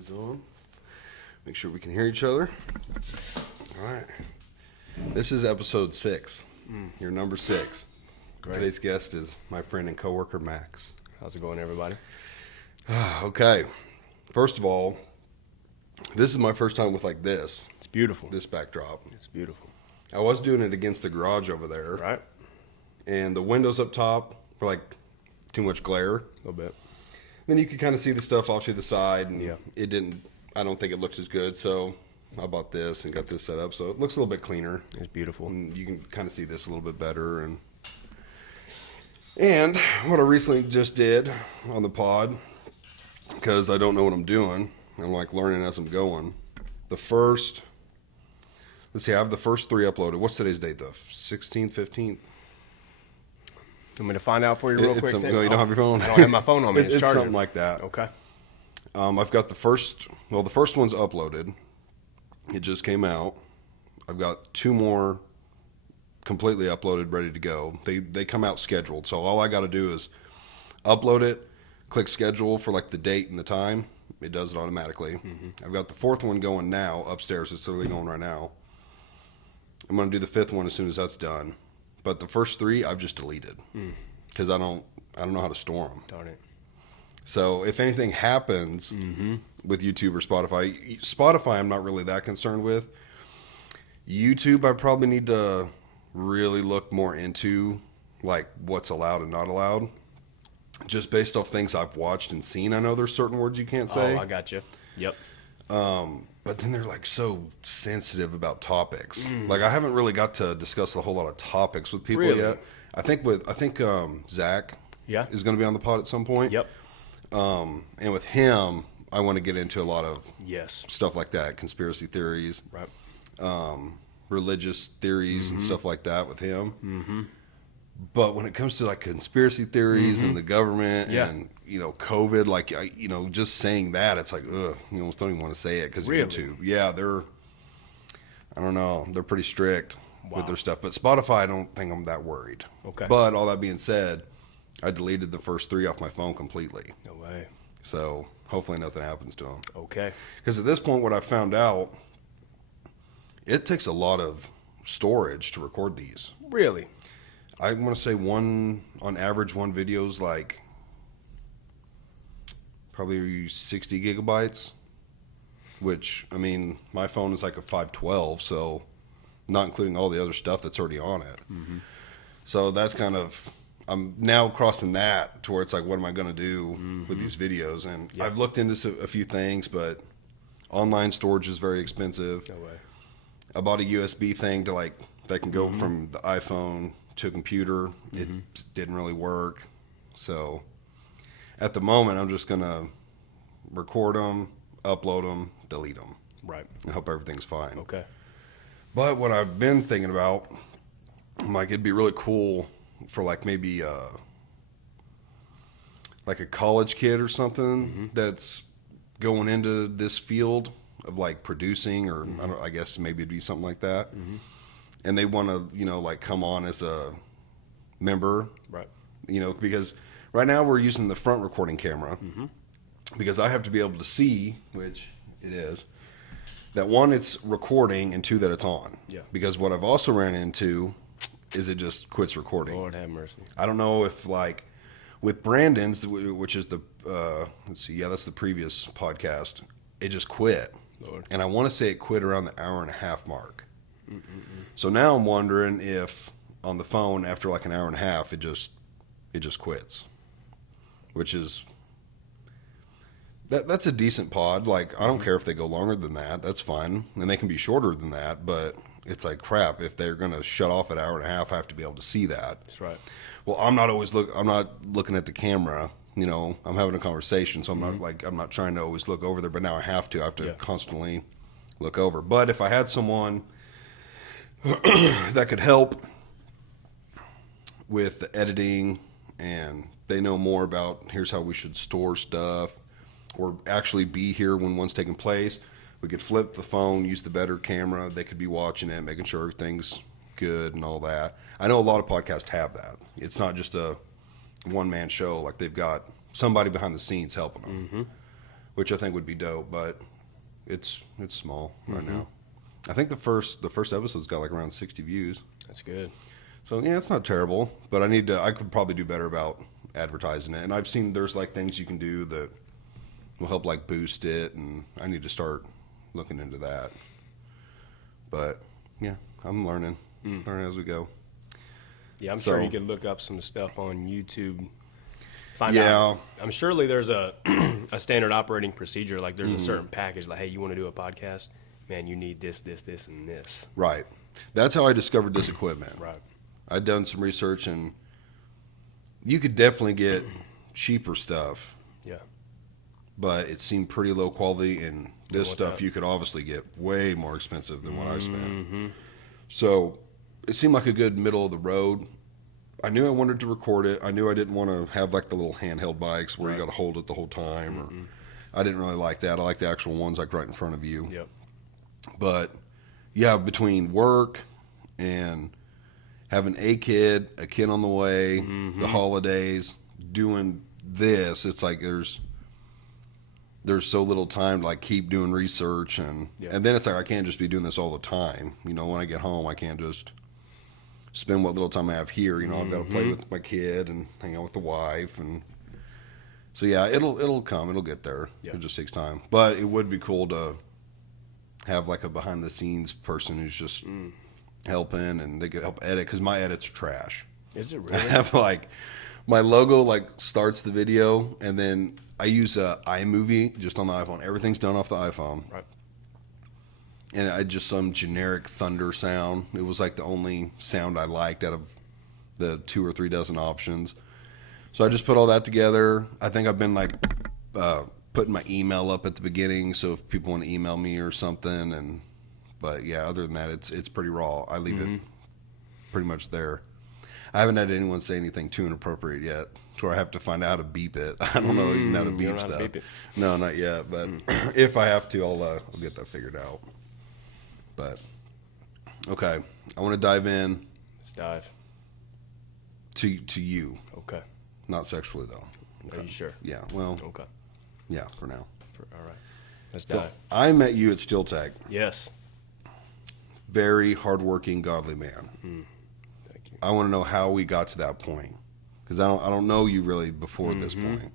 these on. Make sure we can hear each other. All right. This is episode 6. Your number 6. Great. Today's guest is my friend and coworker, Max. How's it going, everybody? Okay. First of all, this is my first time with like this. It's beautiful. This backdrop. It's beautiful. I was doing it against the garage over there. Right? And the windows up top were like too much glare. A little bit. Then you could kind of see the stuff off to the side, and Yeah. I don't think it looked as good, so I bought this and got this set up, so it looks a little bit cleaner. It's beautiful. And you can kind of see this a little bit better. And what I recently just did on the pod, because I don't know what I'm doing, I'm like learning as I'm going. Let's see, I have the first 3 uploaded. What's today's date, though? 16th, 15th? You want me to find out for you real quick? No, you don't have your phone? I don't have my phone on me. It's It's charging. something like that. Okay. I've got the first one's uploaded. It just came out. I've got 2 more completely uploaded, ready to go. They come out scheduled. So all I got to do is upload it, click schedule for like the date and the time. It does it automatically. Mm-hmm. I've got the 4th one going now upstairs. It's literally going right now. I'm going to do the 5th one as soon as that's done. But the first 3 I've just deleted because I don't know how to store them. Darn it. So if anything happens with YouTube or Spotify I'm not really that concerned with. YouTube, I probably need to really look more into like what's allowed and not allowed. Just based off things I've watched and seen, I know there's certain words you can't say. Oh, I got you. Yep. But then they're like so sensitive about topics. Like I haven't really got to discuss a whole lot of topics with people Really? yet. I think Zach Yeah. is going to be on the pod at some point. Yep. And with him, I want to get into a lot of Yes. stuff like that, conspiracy theories, Right. religious theories and stuff like that with him. Mm-hmm. But when it comes to like conspiracy theories and the government Yeah. and, COVID, like, just saying that, it's like, ugh, you almost don't even want to say it because Really? YouTube. Yeah, I don't know, they're pretty strict Wow. with their stuff. But Spotify, I don't think I'm that worried. Okay. But all that being said, I deleted the first 3 off my phone completely. No way. So hopefully nothing happens to them. Okay. Because at this point, what I found out, it takes a lot of storage to record these. Really? I want to say on average, one video is like probably 60 gigabytes, which, I mean, my phone is like a 512, so not including all the other stuff that's already on it. Mm-hmm. So that's kind of, I'm now crossing that to where it's like, what am I going to do with these videos? And I've looked into a few things, but online storage is very expensive. No way. I bought a USB thing to like, that can go from the iPhone to a computer. It just didn't really work. So at the moment, I'm just going to record them, upload them, delete them, Right. and hope everything's fine. Okay. But what I've been thinking about, I'm like, it'd be really cool for like maybe like a college kid or something that's going into this field of like producing, or I guess maybe it'd be something like that. And they want to, like come on as a member, Right. because right now we're using the front recording camera because I have to be able to see, which it is, that 1, it's recording, and 2, that it's on. Yeah. Because what I've also ran into is it just quits recording. Lord have mercy. I don't know if like with Brandon's, which is the, that's the previous podcast, it just quit. Lord. And I want to say it quit around the hour and a half mark. So now I'm wondering if on the phone after like an hour and a half, it just quits, which is, that's a decent pod. Like, I don't care if they go longer than that. That's fine. And they can be shorter than that, but it's like crap. If they're going to shut off at an hour and a half, I have to be able to see that. That's right. Well, I'm not looking at the camera. I'm having a conversation, so I'm not trying to always look over there, but now I have to constantly look over. But if I had someone that could help with the editing and they know more about here's how we should store stuff or actually be here when one's taking place, we could flip the phone, use the better camera. They could be watching it, making sure everything's good and all that. I know a lot of podcasts have that. It's not just a one-man show. Like, they've got somebody behind the scenes helping them. which I think would be dope, but it's small right now. I think the first episode's got like around 60 views. That's good. So yeah, it's not terrible, but I could probably do better about advertising it. And I've seen there's like things you can do that will help like boost it, and I need to start looking into that. But yeah, I'm learning as we go. Yeah, I'm sure you could look up some stuff on YouTube. Find out. I'm surely there's a a standard operating procedure. Like there's a certain package. Like, hey, you want to do a podcast? Man, you need this, this, this, and this. Right. That's how I discovered this equipment. Right. I'd done some research, and you could definitely get cheaper stuff. Yeah. But it seemed pretty low quality, and this stuff you could obviously get way more expensive than what I spent. So it seemed like a good middle of the road. I knew I wanted to record it. I knew I didn't want to have like the little handheld bikes where you got to hold it the whole time. Or I didn't really like that. I like the actual ones like right in front of you. Yep. But yeah, between work and having a kid on the way, the holidays, doing this, it's like there's so little time to like keep doing research, and then it's like I can't just be doing this all the time. You know, when I get home, I can't just spend what little time I have here. You know, I've got to play with my kid and hang out with the wife, and so yeah, it'll come, it'll get there. It just takes time, but it would be cool to have like a behind the scenes person who's just helping, and they could help edit, because my edits are trash. Is it I really? have like my logo like starts the video, and then I use iMovie just on the iPhone. Everything's done off the iPhone. Right. And I just some generic thunder sound. It was like the only sound I liked out of the 2 or 3 dozen options. So I just put all that together. I think I've been like putting my email up at the beginning, so if people want to email me or something. But yeah, other than that, it's pretty raw. I leave it pretty much there. I haven't had anyone say anything too inappropriate yet, to where I have to find out how to beep it. I don't know even how to beep stuff. No, not yet. But if I have to, I'll get that figured out. But okay, I want to dive in. Let's dive. To you. Okay. Not sexually though. Okay. Are you sure? Yeah. Well. Okay. Yeah, for now. All right. Let's So dive. I met you at Steel Tech. Yes. Very hardworking, godly man. Thank you. I want to know how we got to that point, because I don't know you really before this point.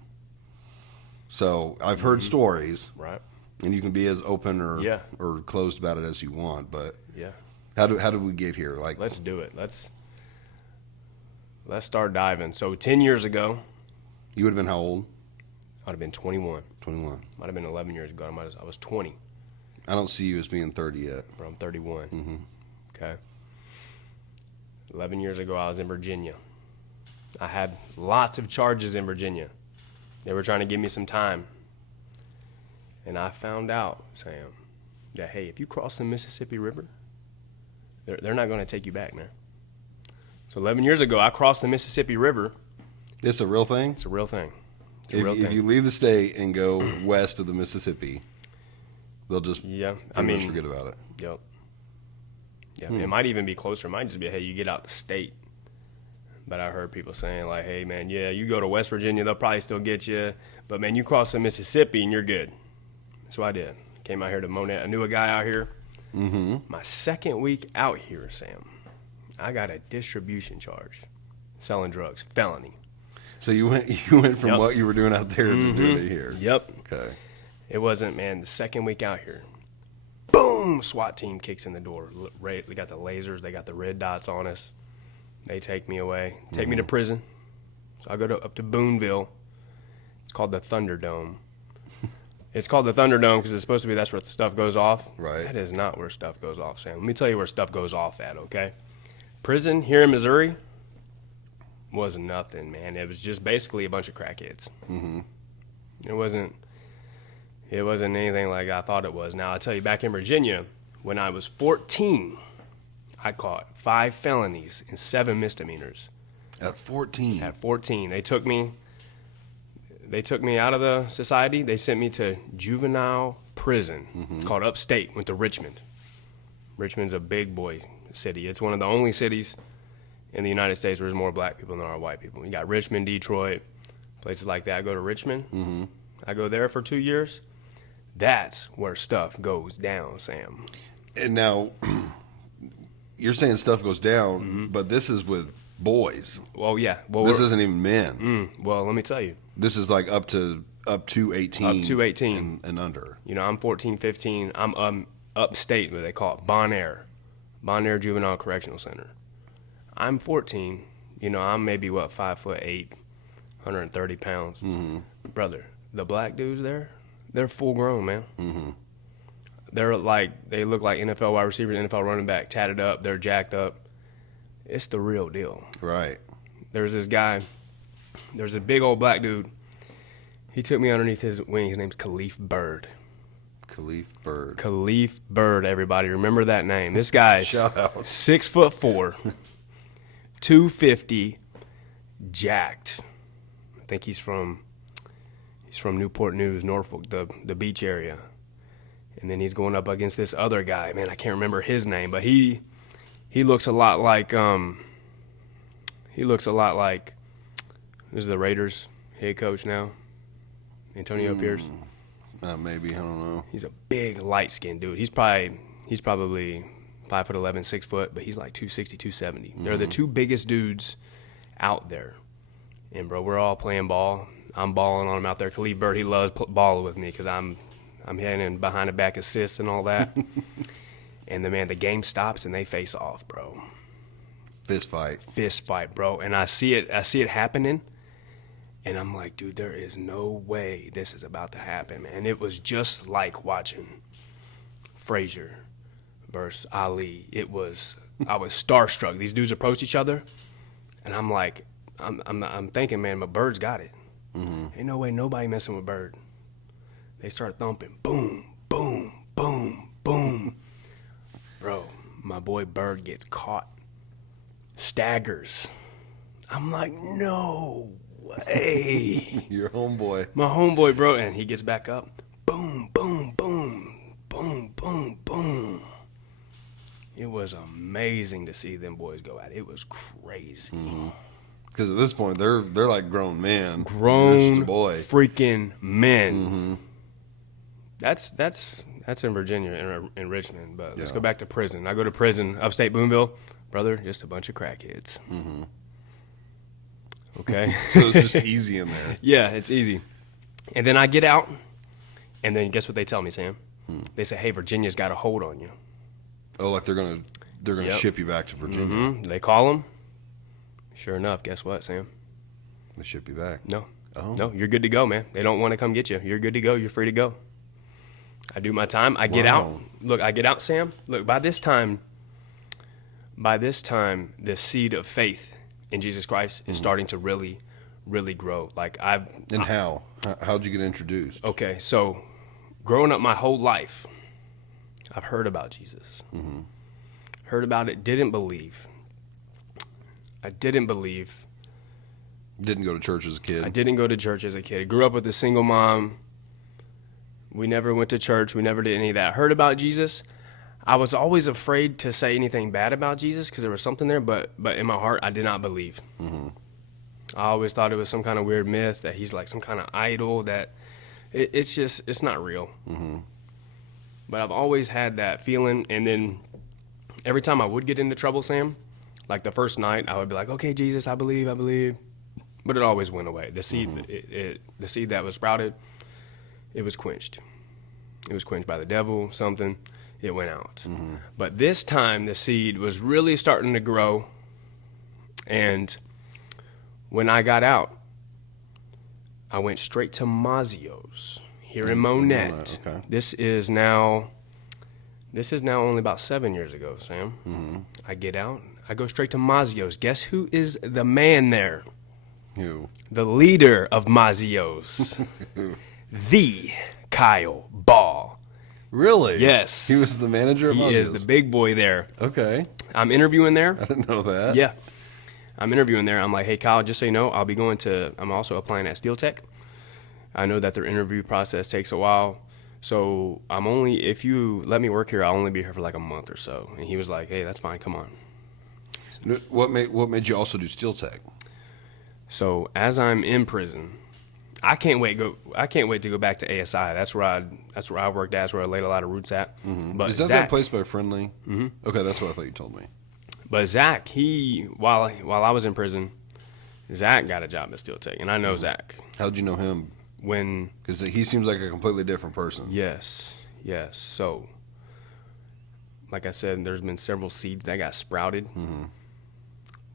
So I've heard stories, Right. and you can be as open or Yeah. or closed about it as you want. But Yeah. how did we get here? Like, Let's do it. Let's start diving. So 10 years ago, you would have been how old? I'd have been 21. 21. Might have been 11 years ago. I was 20. I don't see you as being 30 yet. But I'm 31. Okay. 11 years ago, I was in Virginia. I had lots of charges in Virginia. They were trying to give me some time. And I found out, Sam, that, hey, if you cross the Mississippi River, they're not going to take you back, man. So 11 years ago, I crossed the Mississippi River. It's a real thing? It's a real thing. If you leave the state and go west of the Mississippi, they'll just pretty much forget about it. Yep. Yeah, it might even be closer. It might just be, hey, you get out the state. But I heard people saying, like, hey, man, yeah, you go to West Virginia, they'll probably still get you. But, man, you cross the Mississippi and you're good. So I did. Came out here to Monette. I knew a guy out here. My second week out here, Sam, I got a distribution charge. Selling drugs. Felony. So you went from what you were doing out there to doing it here. Yep. Okay. It wasn't, man, the second week out here. Boom! SWAT team kicks in the door. They got the lasers. They got the red dots on us. They take me away. Take me to prison. So I go up to Boonville. It's called the Thunderdome. It's called the Thunderdome because it's supposed to be that's where stuff goes off. Right. That is not where stuff goes off, Sam. Let me tell you where stuff goes off at, okay? Prison here in Missouri was nothing, man. It was just basically a bunch of crackheads. It wasn't anything like I thought it was. Now, I'll tell you, back in Virginia, when I was 14, I caught 5 felonies and 7 misdemeanors. At 14? At 14. They took me out of the society. They sent me to juvenile prison. It's called Upstate. Went to Richmond. Richmond's a big boy city. It's one of the only cities in the United States where there's more black people than there are white people. You got Richmond, Detroit, places like that. I go to Richmond. I go there for 2 years. That's where stuff goes down, Sam. And now you're saying stuff goes down, Mm-hmm. but this is with boys. Well, yeah. Well, This isn't even men. well, let me tell you. This is like up to 18. Up to 18. And under. You know, I'm 14, 15. I'm upstate, what they call it, Bon Air Juvenile Correctional Center. I'm 14. You know, I'm maybe, 5'8", 130 pounds. Mm-hmm. Brother, the black dudes there, they're full grown, man. Mm-hmm. They look like NFL wide receivers, NFL running back, tatted up, they're jacked up. It's the real deal. Right. There's this guy, there's a big old black dude. He took me underneath his wing. His name's Khalif Bird. Khalif Bird. Khalif Bird, everybody. Remember that name. This guy's Shout out. 6'4", 250, jacked. I think he's from Newport News, Norfolk, the beach area. And then he's going up against this other guy. Man, I can't remember his name, but he looks a lot like this is the Raiders head coach now, Antonio Pierce. Maybe, I don't know. He's a big, light-skinned dude. He's probably 5'11", 6 foot, but he's like 260, 270. Mm-hmm. They're the two biggest dudes out there. And, bro, we're all playing ball. I'm balling on him out there. Khalif Bird, he loves balling with me because I'm hitting behind the back assists and all that. And the game stops and they face off, bro. Fist fight, bro. And I see it happening. And I'm like, dude, there is no way this is about to happen, man. It was just like watching Frazier versus Ali. I was starstruck. These dudes approached each other, and I'm like, I'm thinking, man, but Bird's got it. Mm-hmm. Ain't no way nobody messing with Bird. They start thumping, boom, boom, boom, boom. Bro, my boy Bird gets caught, staggers. I'm like, no way. Your homeboy. My homeboy, bro, and he gets back up. Boom, boom, boom, boom, boom, boom. It was amazing to see them boys go at it. It was crazy. Because at this point, they're like grown men. Grown boy. freaking men. Mm-hmm. That's in Virginia, in Richmond. But let's Yeah. go back to prison. I go to prison, upstate Boonville. Brother, just a bunch of crackheads. Mm-hmm. Okay? So it's just easy in there. Yeah, it's easy. And then I get out, and then guess what they tell me, Sam? They say, hey, Virginia's got a hold on you. Oh, like they're gonna Yep. ship you back to Virginia. Mm-hmm. They call them. Sure enough, guess what, Sam? They ship you back. No. Oh. No, you're good to go, man. They don't want to come get you. You're good to go. You're free to go. I do my time. I get out. Look, I get out, Sam. Look, by this time, the seed of faith in Jesus Christ is starting to really, really grow. Like How'd you get introduced? Okay, so growing up my whole life, I've heard about Jesus. Mm-hmm. Heard about it, didn't believe. I didn't believe. Didn't go to church as a kid. I didn't go to church as a kid. I grew up with a single mom. We never went to church. We never did any of that. Heard about Jesus. I was always afraid to say anything bad about Jesus because there was something there, but in my heart, I did not believe. Mm-hmm. I always thought it was some kind of weird myth, that he's like some kind of idol, that it's not real. Mm-hmm. But I've always had that feeling, and then every time I would get into trouble, Sam, like the first night, I would be like, okay, Jesus, I believe. But it always went away. The seed, the seed that was sprouted, it was quenched. It was quenched by the devil, something. It went out. Mm-hmm. But this time, the seed was really starting to grow. And when I got out, I went straight to Mazzio's here in Monette. Okay. This is now only about 7 years ago, Sam. Mm-hmm. I get out. I go straight to Mazzio's. Guess who is the man there? Who? The leader of Mazzio's. The Kyle Ball. Really? Yes. He was the manager of He Mazzio's? is the big boy there. Okay. I'm interviewing there. I didn't know that. Yeah. I'm interviewing there. I'm like, hey, Kyle, just so you know, I'm also applying at Steel Tech. I know that their interview process takes a while. So if you let me work here, I'll only be here for like a month or so. And he was like, hey, that's fine. Come on. What made you also do Steel Tech? So as I'm in prison, I can't wait to go back to ASI. That's where I worked at. That's where I laid a lot of roots at. Mm-hmm. But Is that Zach, that place by Friendly? Mm-hmm. Okay, that's what I thought you told me. But Zach, while I was in prison, Zach got a job at Steel Tech, and I know Zach. How'd you know him? Because he seems like a completely different person. Yes. So, like I said, there's been several seeds that got sprouted. Mm-hmm.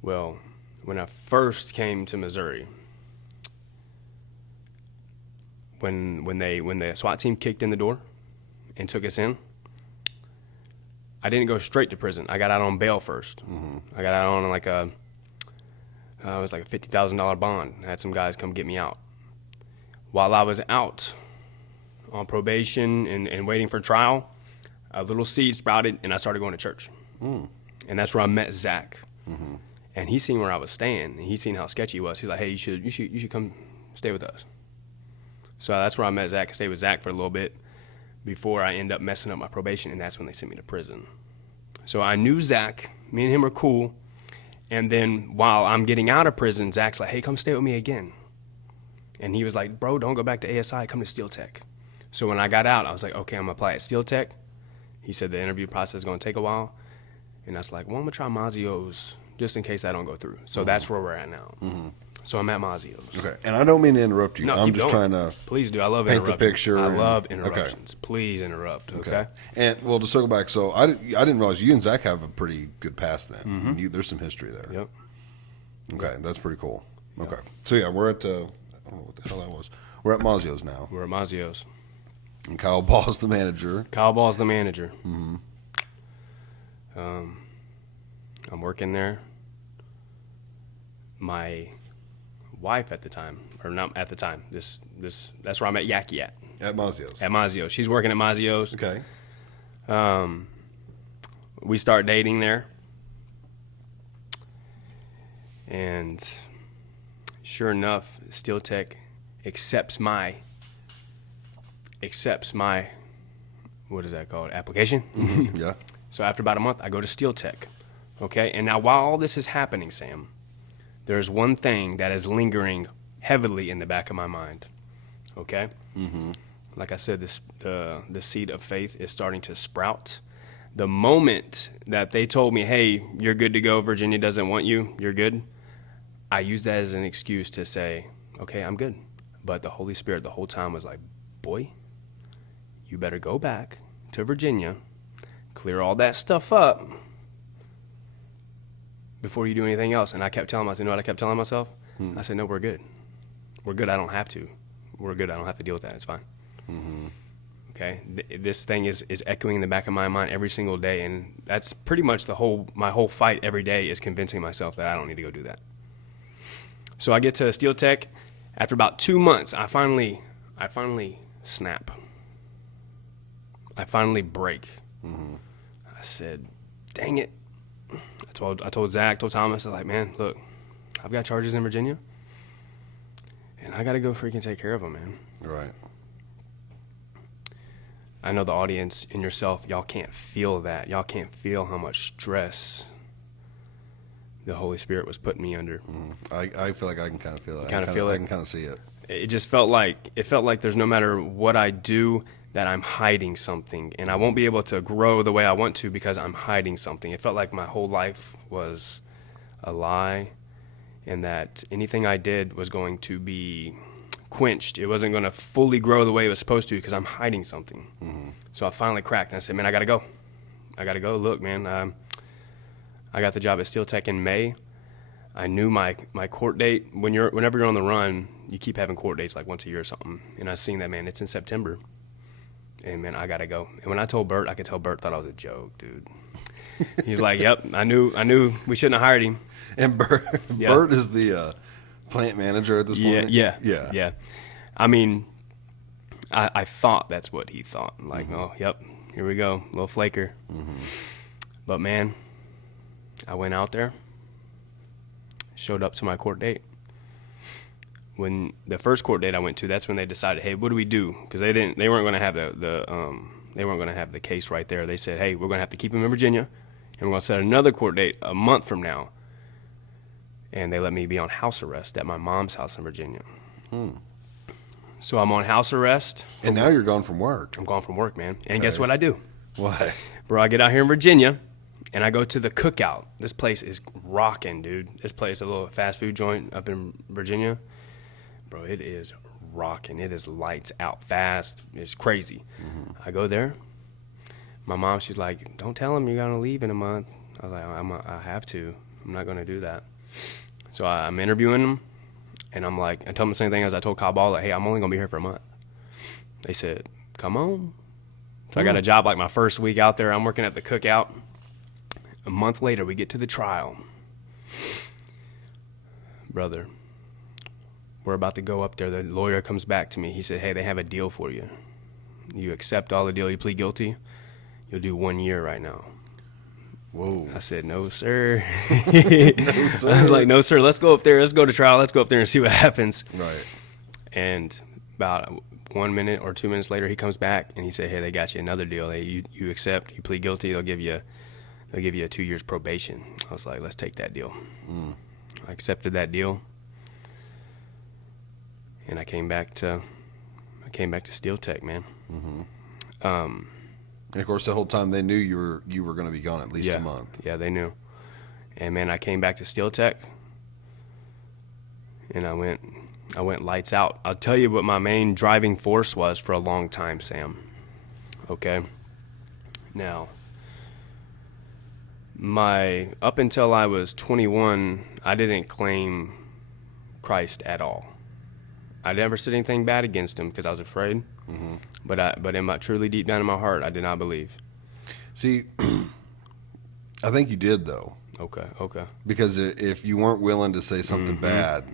Well, when I first came to Missouri, when the SWAT team kicked in the door and took us in, I didn't go straight to prison. I got out on bail first. Mm-hmm. I got out on it was like a $50,000 bond. I had some guys come get me out. While I was out on probation and waiting for trial, a little seed sprouted, and I started going to church. Mm. And that's where I met Zach. Mm-hmm. And he seen where I was staying, and he seen how sketchy it was. He's like, "Hey, you should come stay with us." So that's where I met Zach. I stayed with Zach for a little bit before I end up messing up my probation, and that's when they sent me to prison. So I knew Zach. Me and him were cool. And then while I'm getting out of prison, Zach's like, "Hey, come stay with me again." And he was like, "Bro, don't go back to ASI. Come to Steel Tech." So when I got out, I was like, "Okay, I'm going to apply at Steel Tech." He said the interview process is going to take a while. And I was like, "Well, I'm going to try Mazio's just in case I don't go through." So that's where we're at now. Mm-hmm. So I'm at Mazio's. Okay, and I don't mean to interrupt you. No, I'm just trying to please do. I love paint the interrupting. picture. I and, love interruptions. Okay. Please interrupt. Okay. And well, to circle back, so I didn't realize you and Zach have a pretty good past then. Mm-hmm. There's some history there. Yep. Okay, that's pretty cool. Okay, so yeah, we're at I don't know what the hell that was. We're at Mazio's now. We're at Mazio's. And Kyle Ball's the manager. Kyle Ball's the manager. Mm-hmm. I'm working there. My wife at the time, or not at the time, that's where I met Yaki at. At Mazio's. At Mazio's. She's working at Mazio's. Okay. We start dating there. And sure enough, Steel Tech accepts my what is that called? Application? Mm-hmm. Yeah. So after about a month, I go to Steel Tech. Okay? And now while all this is happening, Sam, there's one thing that is lingering heavily in the back of my mind. Okay? Mm-hmm. Like I said, the seed of faith is starting to sprout. The moment that they told me, "Hey, you're good to go, Virginia doesn't want you, you're good," I used that as an excuse to say, "Okay, I'm good." But the Holy Spirit the whole time was like, "Boy, you better go back to Virginia, clear all that stuff up before you do anything else." And I kept telling myself, you know what I kept telling myself? I said, "No, we're good. We're good. I don't have to. We're good. I don't have to deal with that. It's fine." Mm-hmm. Okay? This thing is echoing in the back of my mind every single day, and that's pretty much my whole fight every day is convincing myself that I don't need to go do that. So I get to Steel Tech. After about 2 months, I finally snap. I finally break. Mm-hmm. I said, "Dang it." I told Zach, told Thomas, I was like, "Man, look, I've got charges in Virginia, and I got to go freaking take care of them, man." Right. I know the audience and yourself, y'all can't feel that. Y'all can't feel how much stress the Holy Spirit was putting me under. I feel like I can kind of feel that. Kind of feel it? I can kind of see it. It just felt like there's no matter what I do that I'm hiding something, and I won't be able to grow the way I want to because I'm hiding something. It felt like my whole life was a lie, and that anything I did was going to be quenched. It wasn't going to fully grow the way it was supposed to because I'm hiding something. Mm-hmm. So I finally cracked, and I said, "Man, I got to go. I got to go. Look, man, I got the job at Steel Tech in May. I knew my court date. Whenever you're on the run, you keep having court dates like once a year or something. And I seen that, man, it's in September. And, man, I got to go." And when I told Bert, I could tell Bert thought I was a joke, dude. He's like, "Yep, I knew we shouldn't have hired him." And Bert is the plant manager at this point? Yeah. I mean, I thought that's what he thought. Like, "Oh, yep, here we go, little flaker." Mm-hmm. But, man, I went out there, showed up to my court date. When the first court date I went to, that's when they decided, "Hey, what do we do?" Because they weren't going to have they weren't going to have the case right there. They said, "Hey, we're going to have to keep him in Virginia, and we're going to set another court date a month from now." And they let me be on house arrest at my mom's house in Virginia. So I'm on house arrest. And now you're gone from work. I'm gone from work, man. And guess what I do? What? Bro, I get out here in Virginia, and I go to the Cookout. This place is rocking, dude. This place, a little fast food joint up in Virginia. Bro, it is rocking. It is lights out fast. It's crazy. I go there. My mom, she's like, don't tell him you're going to leave in a month. I was like, I have to. I'm not going to do that. So I'm interviewing them, and I'm like, I tell them the same thing as I told Kyle Ball, like, hey, I'm only going to be here for a month. They said, come on. So I got a job like my first week out there. I'm working at the Cookout. A month later, we get to the trial. Brother, we're about to go up there. The lawyer comes back to me. He said, hey, they have a deal for you. You accept all the deal. You plead guilty. You'll do 1 year right now. Whoa. I said, no, sir. I was like, no, sir, let's go up there. Let's go to trial. Let's go up there and see what happens. Right. And about 1 minute or 2 minutes later, he comes back and he said, hey, they got you another deal. You accept, you plead guilty, they'll give you a 2 years probation. I was like, let's take that deal. I accepted that deal, and I came back to Steel Tech, man. And of course, the whole time they knew you were going to be gone at least a month. Yeah, they knew. And man, I came back to Steel Tech, and I went lights out. I'll tell you what my main driving force was for a long time, Sam. Okay. Now, up until I was 21, I didn't claim Christ at all. I never said anything bad against him because I was afraid. But in my truly deep down in my heart, I did not believe. See, I think you did though. Okay. Because if you weren't willing to say something bad,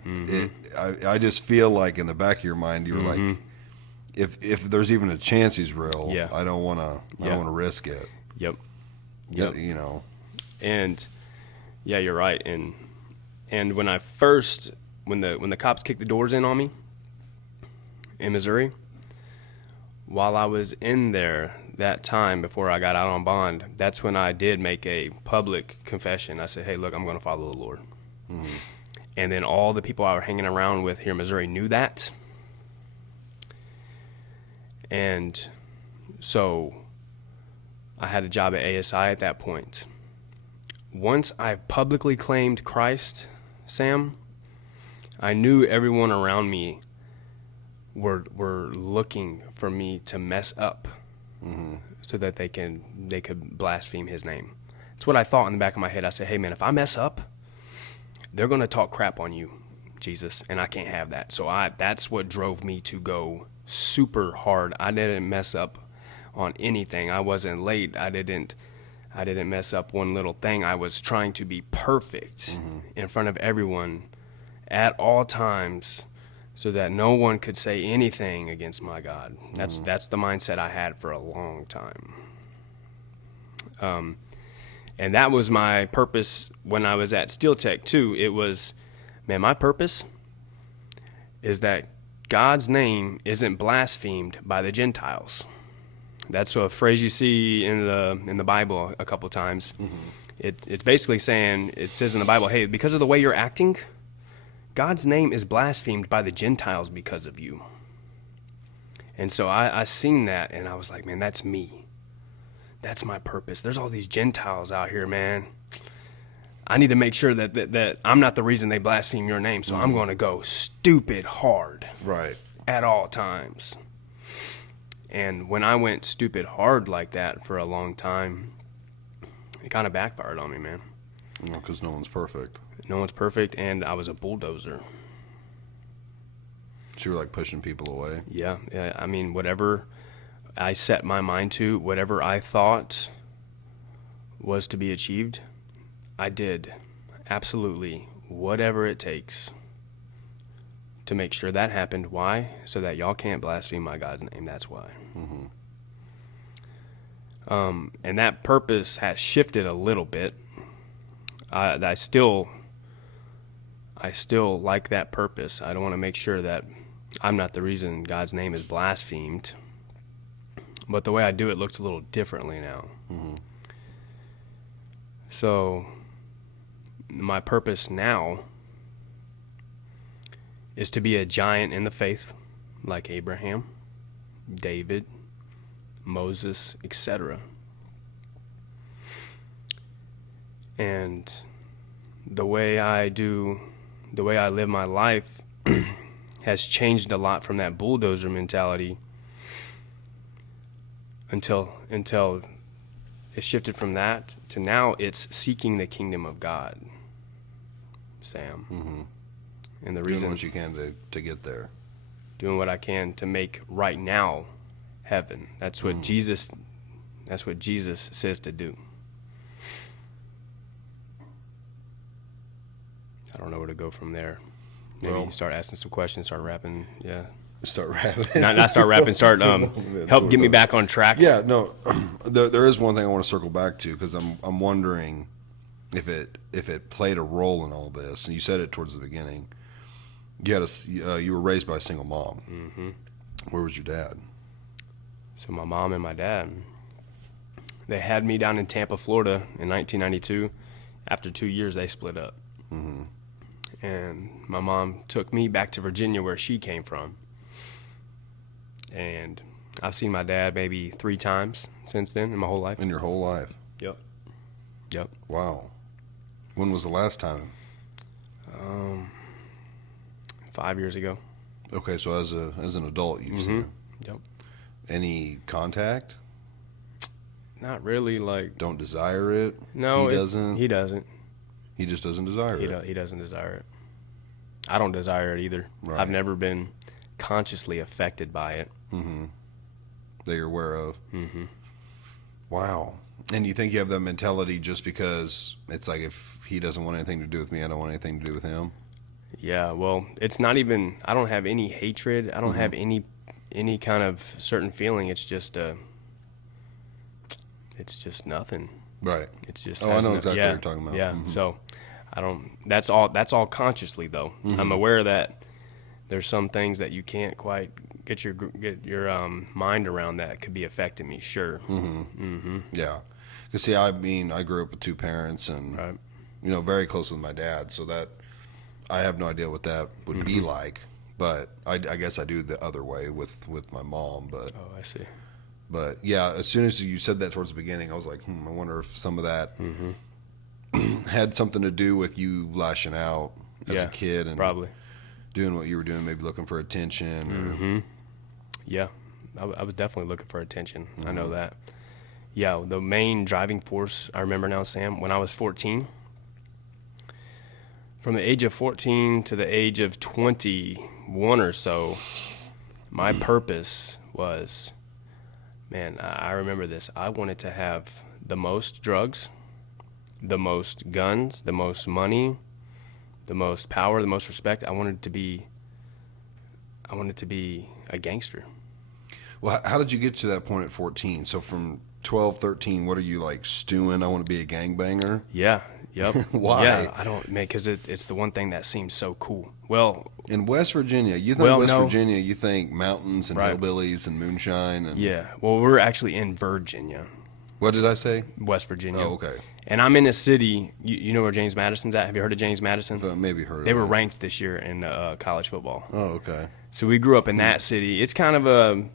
I just feel like in the back of your mind, you were like, if there's even a chance he's real, I don't want to risk it. Yep. You know. And yeah, you're right. And when the cops kicked the doors in on me in Missouri, while I was in there that time before I got out on bond, that's when I did make a public confession. I said, hey, look, I'm going to follow the Lord. And then all the people I was hanging around with here in Missouri knew that. And so I had a job at ASI at that point. Once I publicly claimed Christ, Sam, I knew everyone around me were looking for me to mess up so that they could blaspheme his name. It's what I thought in the back of my head. I said, hey, man, if I mess up, they're going to talk crap on you, Jesus, and I can't have that. So that's what drove me to go super hard. I didn't mess up on anything. I wasn't late. I didn't mess up one little thing. I was trying to be perfect in front of everyone at all times, so that no one could say anything against my God. That's the mindset I had for a long time. And that was my purpose when I was at Steel Tech too. It was, man, my purpose is that God's name isn't blasphemed by the Gentiles. That's a phrase you see in the Bible a couple times. It's basically saying, it says in the Bible, hey, because of the way you're acting, God's name is blasphemed by the Gentiles because of you. And so I seen that, and I was like, man, that's me. That's my purpose. There's all these Gentiles out here, man. I need to make sure that I'm not the reason they blaspheme your name, so I'm going to go stupid hard. Right. At all times. And when I went stupid hard like that for a long time, it kind of backfired on me, man. Because no one's perfect. No one's perfect, and I was a bulldozer. So you were like pushing people away? Yeah. I mean, whatever I set my mind to, whatever I thought was to be achieved, I did absolutely whatever it takes to make sure that happened. Why? So that y'all can't blaspheme my God's name. That's why. And that purpose has shifted a little bit. I still like that purpose. I don't want to make sure that I'm not the reason God's name is blasphemed. But the way I do it looks a little differently now. So my purpose now is to be a giant in the faith, like Abraham, David, Moses, etc. And the way I live my life has changed a lot from that bulldozer mentality until it shifted from that to now it's seeking the kingdom of God, Sam. Mm-hmm. And the Doing reason what you can to get there. doing what I can to make right now heaven. That's what Jesus says to do. I don't know where to go from there. Maybe start asking some questions, start rapping. Yeah. Start rapping. Not start rapping, start help get me back on track. Yeah, no, there is one thing I want to circle back to, because I'm wondering if it played a role in all this. And you said it towards the beginning. You were raised by a single mom. Mm-hmm. Where was your dad? So my mom and my dad, they had me down in Tampa, Florida in 1992. After 2 years, they split up. Mm-hmm. And my mom took me back to Virginia, where she came from. And I've seen my dad maybe 3 times since then in my whole life. In your whole life? Yep. Wow. When was the last time? 5 years ago. Okay, so as an adult, you've seen him. Yep. Any contact? Not really, like. Don't desire it? No, he doesn't. He doesn't. He just doesn't desire it. He doesn't desire it. I don't desire it either. Right. I've never been consciously affected by it. Mm-hmm. That you're aware of. Mm-hmm. Wow. And you think you have that mentality just because it's like, if he doesn't want anything to do with me, I don't want anything to do with him? Yeah, well, it's not even, I don't have any hatred. I don't have any kind of certain feeling. It's just nothing. Right. It's just. I know exactly what you're talking about. Yeah. Mm-hmm. So, I don't. That's all consciously though. Mm-hmm. I'm aware that there's some things that you can't quite get your mind around that could be affecting me. Sure. Mm-hmm. Mm-hmm. Yeah. Because see, I grew up with 2 parents, and Right. very close with my dad, so that I have no idea what that would be like. But I guess I do the other way with my mom. But Oh, I see. But yeah, as soon as you said that towards the beginning, I was like, I wonder if some of that had something to do with you lashing out as a kid and probably doing what you were doing, maybe looking for attention. Mm-hmm. Yeah, I was definitely looking for attention. I know that. Yeah, the main driving force I remember now, Sam, when I was 14. From the age of 14 to the age of 21 or so, my purpose was, man, I remember this. I wanted to have the most drugs, the most guns, the most money, the most power, the most respect. I wanted to be a gangster. Well, how did you get to that point at 14? So from 12, 13, what are you like, stewing? I want to be a gangbanger? Yeah. Yep. Why? Yeah, I don't, man, because it's the one thing that seems so cool. Well, in West Virginia, you think no. Virginia, you think mountains and Right. hillbillies and moonshine. And yeah. Well, we're actually in Virginia, what did I say? West Virginia. Oh, okay. And I'm in a city. You know where James Madison's at? Have you heard of James Madison? Maybe heard They of were it. ranked this year in college football. Oh, okay. So we grew up in that city. It's kind of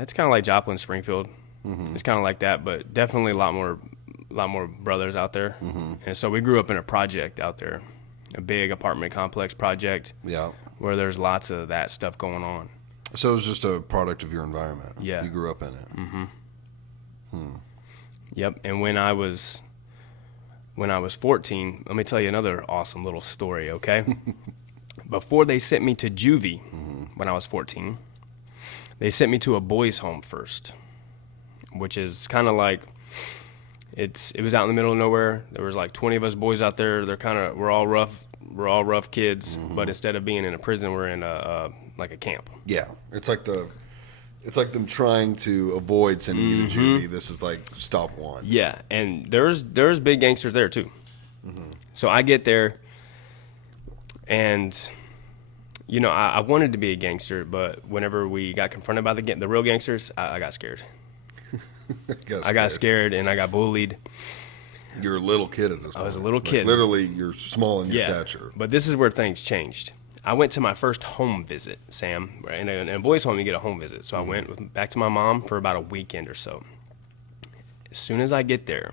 it's kind of like Joplin, Springfield. It's kind of like that, but definitely a lot more brothers out there. And so we grew up in a project out there, a big apartment complex project. Yeah. Where there's lots of that stuff going on. So it was just a product of your environment. Yeah. You grew up in it. Yep. And when I was 14, let me tell you another awesome little story, okay? Before they sent me to juvie when I was 14, they sent me to a boys' home first, which is kind of like, it was out in the middle of nowhere. There was like 20 of us boys out there. We're all rough kids, but instead of being in a prison, we're in a camp. Yeah. It's like them trying to avoid sending you to juvie. This is like stop one. Yeah, and there's big gangsters there too. So I get there, and I wanted to be a gangster, but whenever we got confronted by the real gangsters, I got scared. I got scared and I got bullied. You're a little kid at this point. I was a little kid. Literally, you're small in your stature. But this is where things changed. I went to my first home visit, Sam. In a boys' home, you get a home visit. So I went back to my mom for about a weekend or so. As soon as I get there,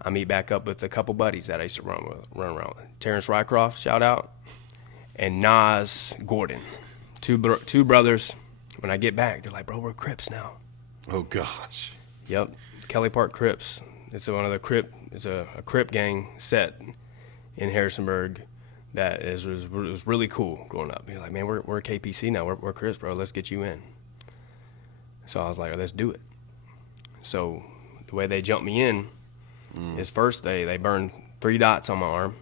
I meet back up with a couple buddies that I used to run around with. Terrence Rycroft, shout out, and Nas Gordon, two brothers. When I get back, they're like, bro, we're Crips now. Oh, gosh. Yep, Kelly Park Crips. It's one of the It's a Crip gang set in Harrisonburg. That was really cool growing up. You're like, man, we're KPC now. We're Crips, bro. Let's get you in. So I was like, let's do it. So the way they jumped me in is first they burned 3 dots on my arm.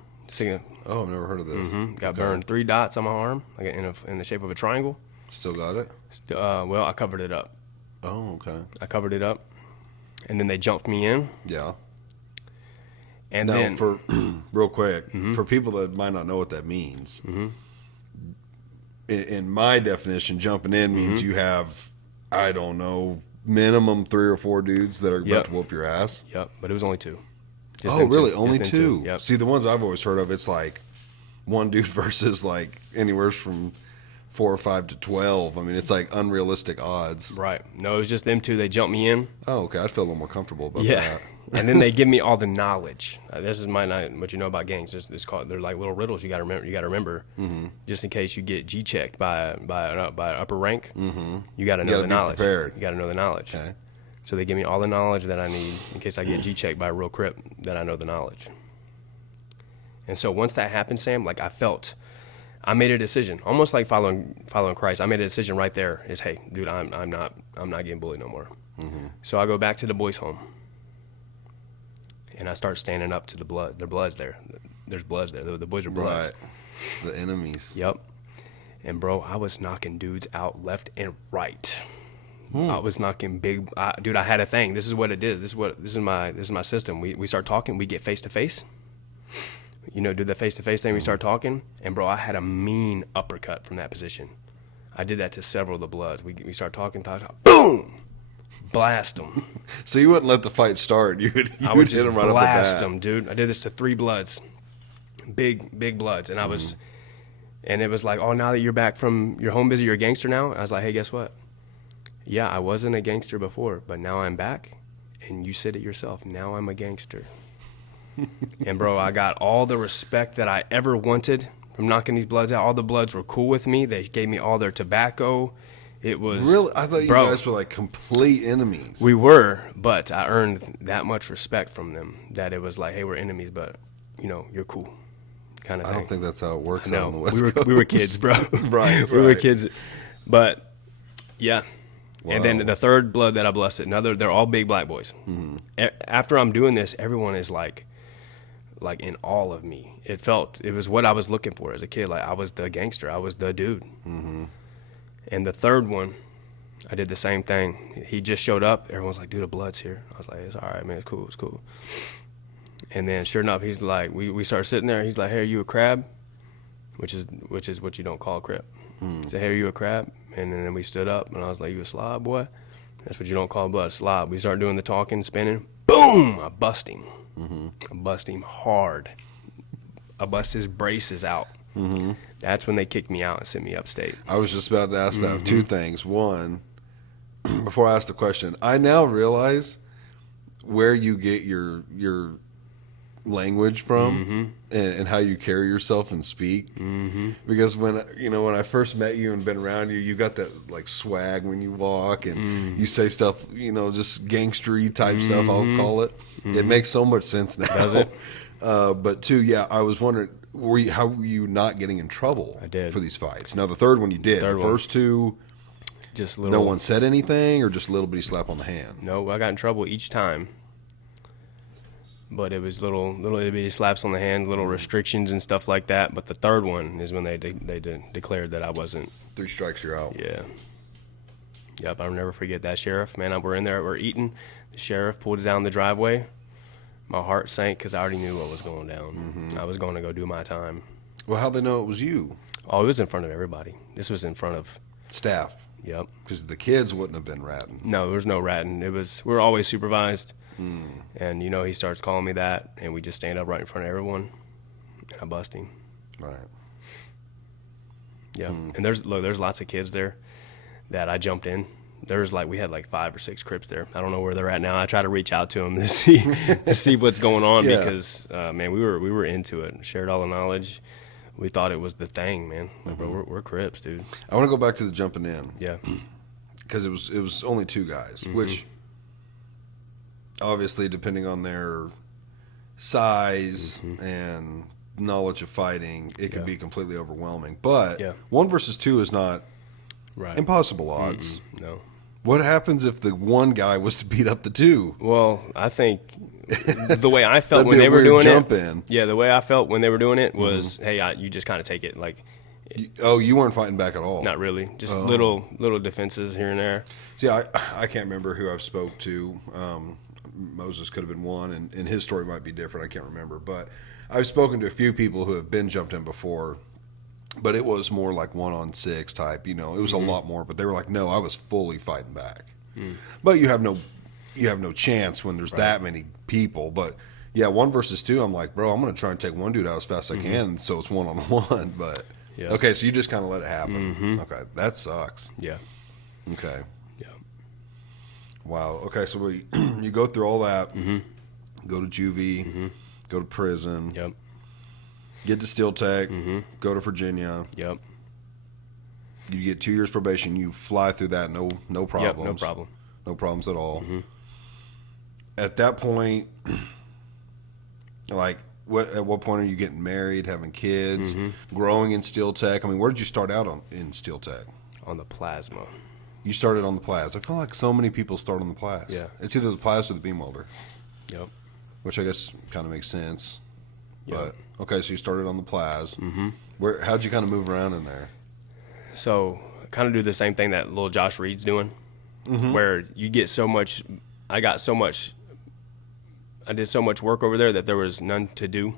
Oh, I've never heard of this. Got burned 3 dots on my arm, like in the shape of a triangle. Still got it? Well, I covered it up. Oh, okay. I covered it up, and then they jumped me in. Yeah. And now, then for real quick, for people that might not know what that means, in my definition, jumping in means you have, I don't know, minimum 3 or 4 dudes that are about to whoop your ass. Yep, but it was only 2. Oh, really? Only 2? Yep. See, the ones I've always heard of, it's like one dude versus like anywhere from 4 or 5 to 12. I mean, it's like unrealistic odds. Right. No, it was just them 2. They jumped me in. Oh, okay. I'd feel a little more comfortable about Yeah. that. And then they give me all the knowledge. This is not what you know about gangs. They're like little riddles you got to remember. You got to remember, just in case you get G checked by an upper rank. You got to know the knowledge. Prepared. You got to know the knowledge. Okay. So they give me all the knowledge that I need in case I get G checked by a real Crip. That I know the knowledge. And so once that happened, Sam, like I made a decision, almost like following Christ. I made a decision right there. Is hey, dude, I'm not getting bullied no more. So I go back to the boys' home. And I start standing up to the blood. There's bloods there. There's bloods there. The boys are bloods. Right. The enemies. Yep. And bro, I was knocking dudes out left and right. I was knocking dude. I had a thing. This is what it is. This is my system. We start talking. We get face to face. You know, do the face to face thing. We start talking, and bro, I had a mean uppercut from that position. I did that to several of the bloods. We start talking, boom. Blast them. So you wouldn't let the fight start. You would just hit them right blast up the bat. them, dude. I did this to 3 bloods, big bloods, and and it was like, oh, now that you're back from your home visit, you're a gangster now. I was like, hey, guess what? Yeah, I wasn't a gangster before, but now I'm back, and you said it yourself. Now I'm a gangster. And bro, I got all the respect that I ever wanted from knocking these bloods out. All the bloods were cool with me. They gave me all their tobacco. It was really. I thought you guys were like complete enemies. We were, but I earned that much respect from them that it was like, hey, we're enemies, but you know, you're cool, kind of thing. I don't think that's how it works out No, on the West Coast. we were kids, bro. Right. We were kids, but yeah. Wow. And then the third blood that I blessed, they're all big black boys. After I'm doing this, everyone is like in awe of me. It was what I was looking for as a kid. Like I was the gangster. I was the dude. And the third one, I did the same thing. He just showed up. Everyone's like, dude, the blood's here. I was like, it's all right, man. It's cool. And then sure enough, he's like, we started sitting there. He's like, hey, are you a crab? Which is what you don't call a Crip. He said, hey, are you a crab? And then we stood up, and I was like, you a slob, boy? That's what you don't call blood, slob. We started doing the talking, spinning. Boom! I bust him. I bust him hard. I bust his braces out. That's when they kicked me out and sent me upstate. I was just about to ask that. 2 things. One, before I ask the question, I now realize where you get your language from and how you carry yourself and speak. Because when I first met you and been around you, you got that like swag when you walk and you say stuff, just gangstery type stuff, I'll call it. It makes so much sense now. Does it? But 2, yeah, I was wondering, how were you not getting in trouble for these fights? Now, the third one you did. The first 2, just little. no one said anything, or just a little bitty slap on the hand? No, I got in trouble each time. But it was little bitty slaps on the hand, little restrictions and stuff like that. But the third one is when they declared that I wasn't. 3 strikes, you're out. Yeah. Yep, I'll never forget that sheriff. Man, we're in there, we're eating. The sheriff pulled us down the driveway. My heart sank because I already knew what was going down. I was going to go do my time. Well, how'd they know it was you? Oh, it was in front of everybody. This was in front of staff. Yep. Because the kids wouldn't have been ratting. No, there was no ratting. We were always supervised. And, he starts calling me that, and we just stand up right in front of everyone, and I bust him. Right. Yeah, and there's lots of kids there that I jumped in. We had like 5 or 6 Crips there. I don't know where they're at now. I try to reach out to them to see what's going on because man, we were into it. Shared all the knowledge. We thought it was the thing, man. Like, bro, we're Crips, dude. I want to go back to the jumping in. Yeah, because it was only 2 guys, which obviously, depending on their size and knowledge of fighting, it could be completely overwhelming. But 1 versus 2 is not impossible odds. No. What happens if the one guy was to beat up the 2? Well, I think the way I felt That'd when be they a were weird doing jump it, in. yeah, the way I felt when they were doing it was, hey, you just kind of take it. Like, You weren't fighting back at all? not really, just little defenses here and there. See, I can't remember who I've spoke to. Moses could have been one, and his story might be different. I can't remember. But I've spoken to a few people who have been jumped in before, but it was more like 1-on-6 type. It was a lot more. But they were like, no, I was fully fighting back. But you have no chance when there's that many people. But yeah, 1 versus 2, I'm like, bro, I'm going to try and take one dude out as fast as I can, so it's 1-on-1. But okay, so you just kind of let it happen. Okay, that sucks. Yeah. Okay. Yeah. Wow. Okay, so you go through all that, go to juvie, go to prison, Yep. get to Steel Tech, go to Virginia. Yep. You get 2 years probation. You fly through that, no problems. Yep, no problem. No problems at all. At that point, like, at what point are you getting married, having kids, growing in Steel Tech? I mean, where did you start out in Steel Tech? On the plasma. You started on the Plaz. I feel like so many people start on the Plaz. Yeah. It's either the Plaz or the beam welder. Yep. Which I guess kind of makes sense. Yep. But, okay, so you started on the Plaz. How'd you kind of move around in there? So kind of do the same thing that little Josh Reed's doing, where you get so much. I did so much work over there that there was none to do.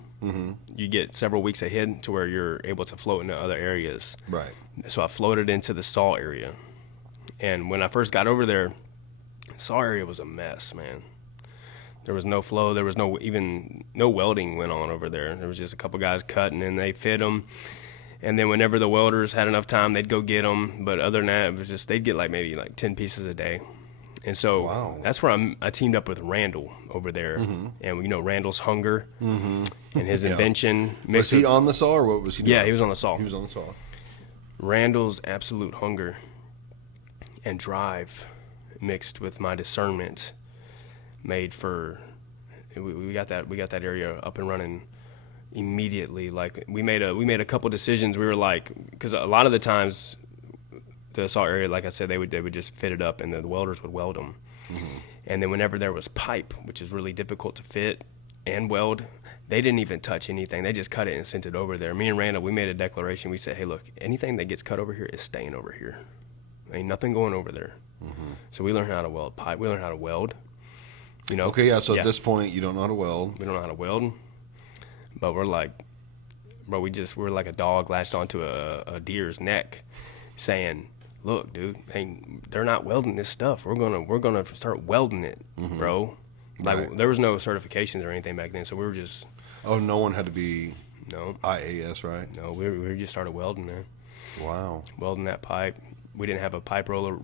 You get several weeks ahead to where you're able to float into other areas. Right. So I floated into the saw area, and when I first got over there, the saw area was a mess, man. There was no flow. There was no welding went on over there. There was just a couple guys cutting, and they fit them. And then whenever the welders had enough time, they'd go get them. But other than that, it was just they'd get maybe 10 pieces a day. And so that's where I teamed up with Randall over there. And Randall's hunger and his invention. Was he on the saw or what was he doing? Yeah, he was on the saw. He was on the saw. Randall's absolute hunger and drive mixed with my discernment made for we got that area up and running immediately. Like we made a couple decisions. We were like, because a lot of the times the saw area, like I said, they would just fit it up and the welders would weld them. And then whenever there was pipe, which is really difficult to fit and weld, they didn't even touch anything. They just cut it and sent it over there. Me and Randall, we made a declaration. We said, hey, look, anything that gets cut over here is staying over here. Ain't nothing going over there. So we learned how to weld pipe. We learned how to weld. Okay, yeah, so at this point, you don't know how to weld. We don't know how to weld. But we're like, bro, we're like a dog latched onto a deer's neck saying, look, dude, hey, they're not welding this stuff. We're gonna start welding it, bro. Like there was no certifications or anything back then, so we were just. Oh, no one had to be. No. IAS, right? No, we just started welding there. Wow. Welding that pipe. We didn't have a pipe roller.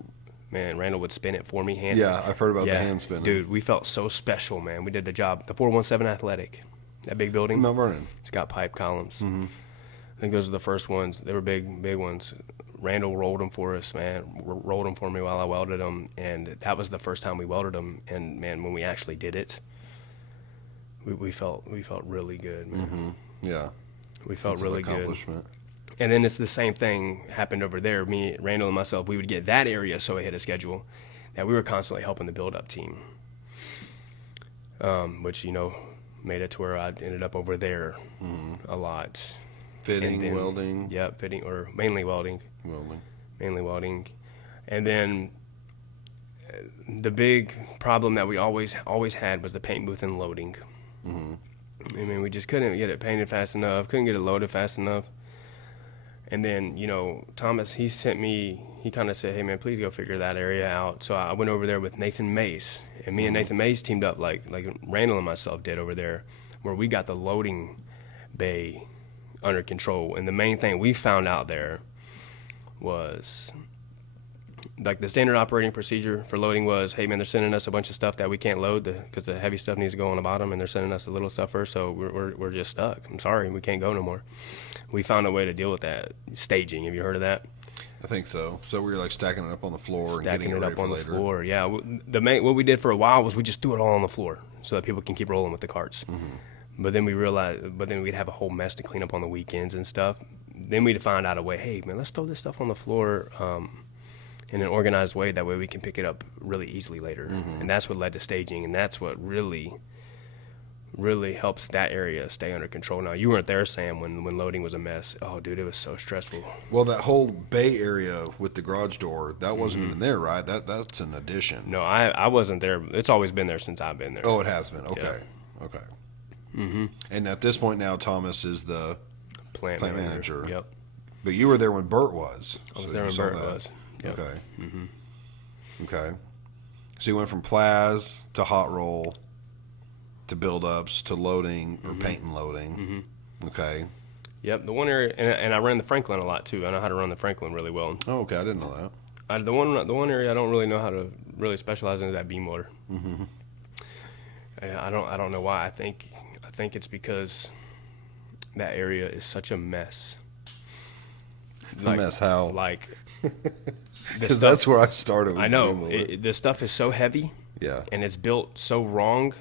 Man, Randall would spin it for me. Yeah, I've heard about the hand spinning. Dude, we felt so special, man. We did the job. The 417 Athletic, that big building. Mount Vernon. It's got pipe columns. I think those are the first ones. They were big ones. Randall rolled them for us, man. Rolled them for me while I welded them, and that was the first time we welded them. And man, when we actually did it, we felt really good, man. Yeah, we felt really good. And then it's the same thing happened over there. Me, Randall, and myself, we would get that area so ahead of schedule that we were constantly helping the build-up team, which made it to where I ended up over there a lot. Fitting, welding. Yeah, fitting or mainly welding. Mainly welding. And then the big problem that we always had was the paint booth and loading. I mean, we just couldn't get it painted fast enough, couldn't get it loaded fast enough. And then, Thomas, he kind of said, hey, man, please go figure that area out. So I went over there with Nathan Mace. And me and Nathan Mace teamed up like Randall and myself did over there, where we got the loading bay under control. And the main thing we found out there was like the standard operating procedure for loading was, hey man, they're sending us a bunch of stuff that we can't load because the heavy stuff needs to go on the bottom, and they're sending us the little stuff first, so we're just stuck. I'm sorry, we can't go no more. We found a way to deal with that. Staging, have you heard of that? I think so. So we were like stacking it up on the floor and Stacking getting it ready up for on the later. floor. Yeah, what we did for a while was we just threw it all on the floor so that people can keep rolling with the carts. But then we realized, we'd have a whole mess to clean up on the weekends and stuff. Then we'd find out a way, hey man, let's throw this stuff on the floor in an organized way. That way we can pick it up really easily later. And that's what led to staging, and that's what really helps that area stay under control. Now, you weren't there, Sam, when loading was a mess. Oh, dude, it was so stressful. Well, that whole bay area with the garage door, that wasn't even there, right? That's an addition. No, I wasn't there. It's always been there since I've been there. Oh, it has been. Okay. Yeah. Okay. And at this point now, Thomas is the Plant manager. Yep. But you were there when Bert was. I was So there you when saw Bert that. was. Yep. Okay. Okay. So you went from Plaz to hot roll to build-ups to loading or paint and loading. Okay. Yep. The one area, and I ran the Franklin a lot too. I know how to run the Franklin really well. Oh, okay. I didn't know that. The one area I don't really know how to really specialize in is that beam motor. I don't know why. I think it's because that area is such a mess. A mess how? Like, Because that's where I started. I know. The stuff is so heavy. Yeah. And it's built so wrong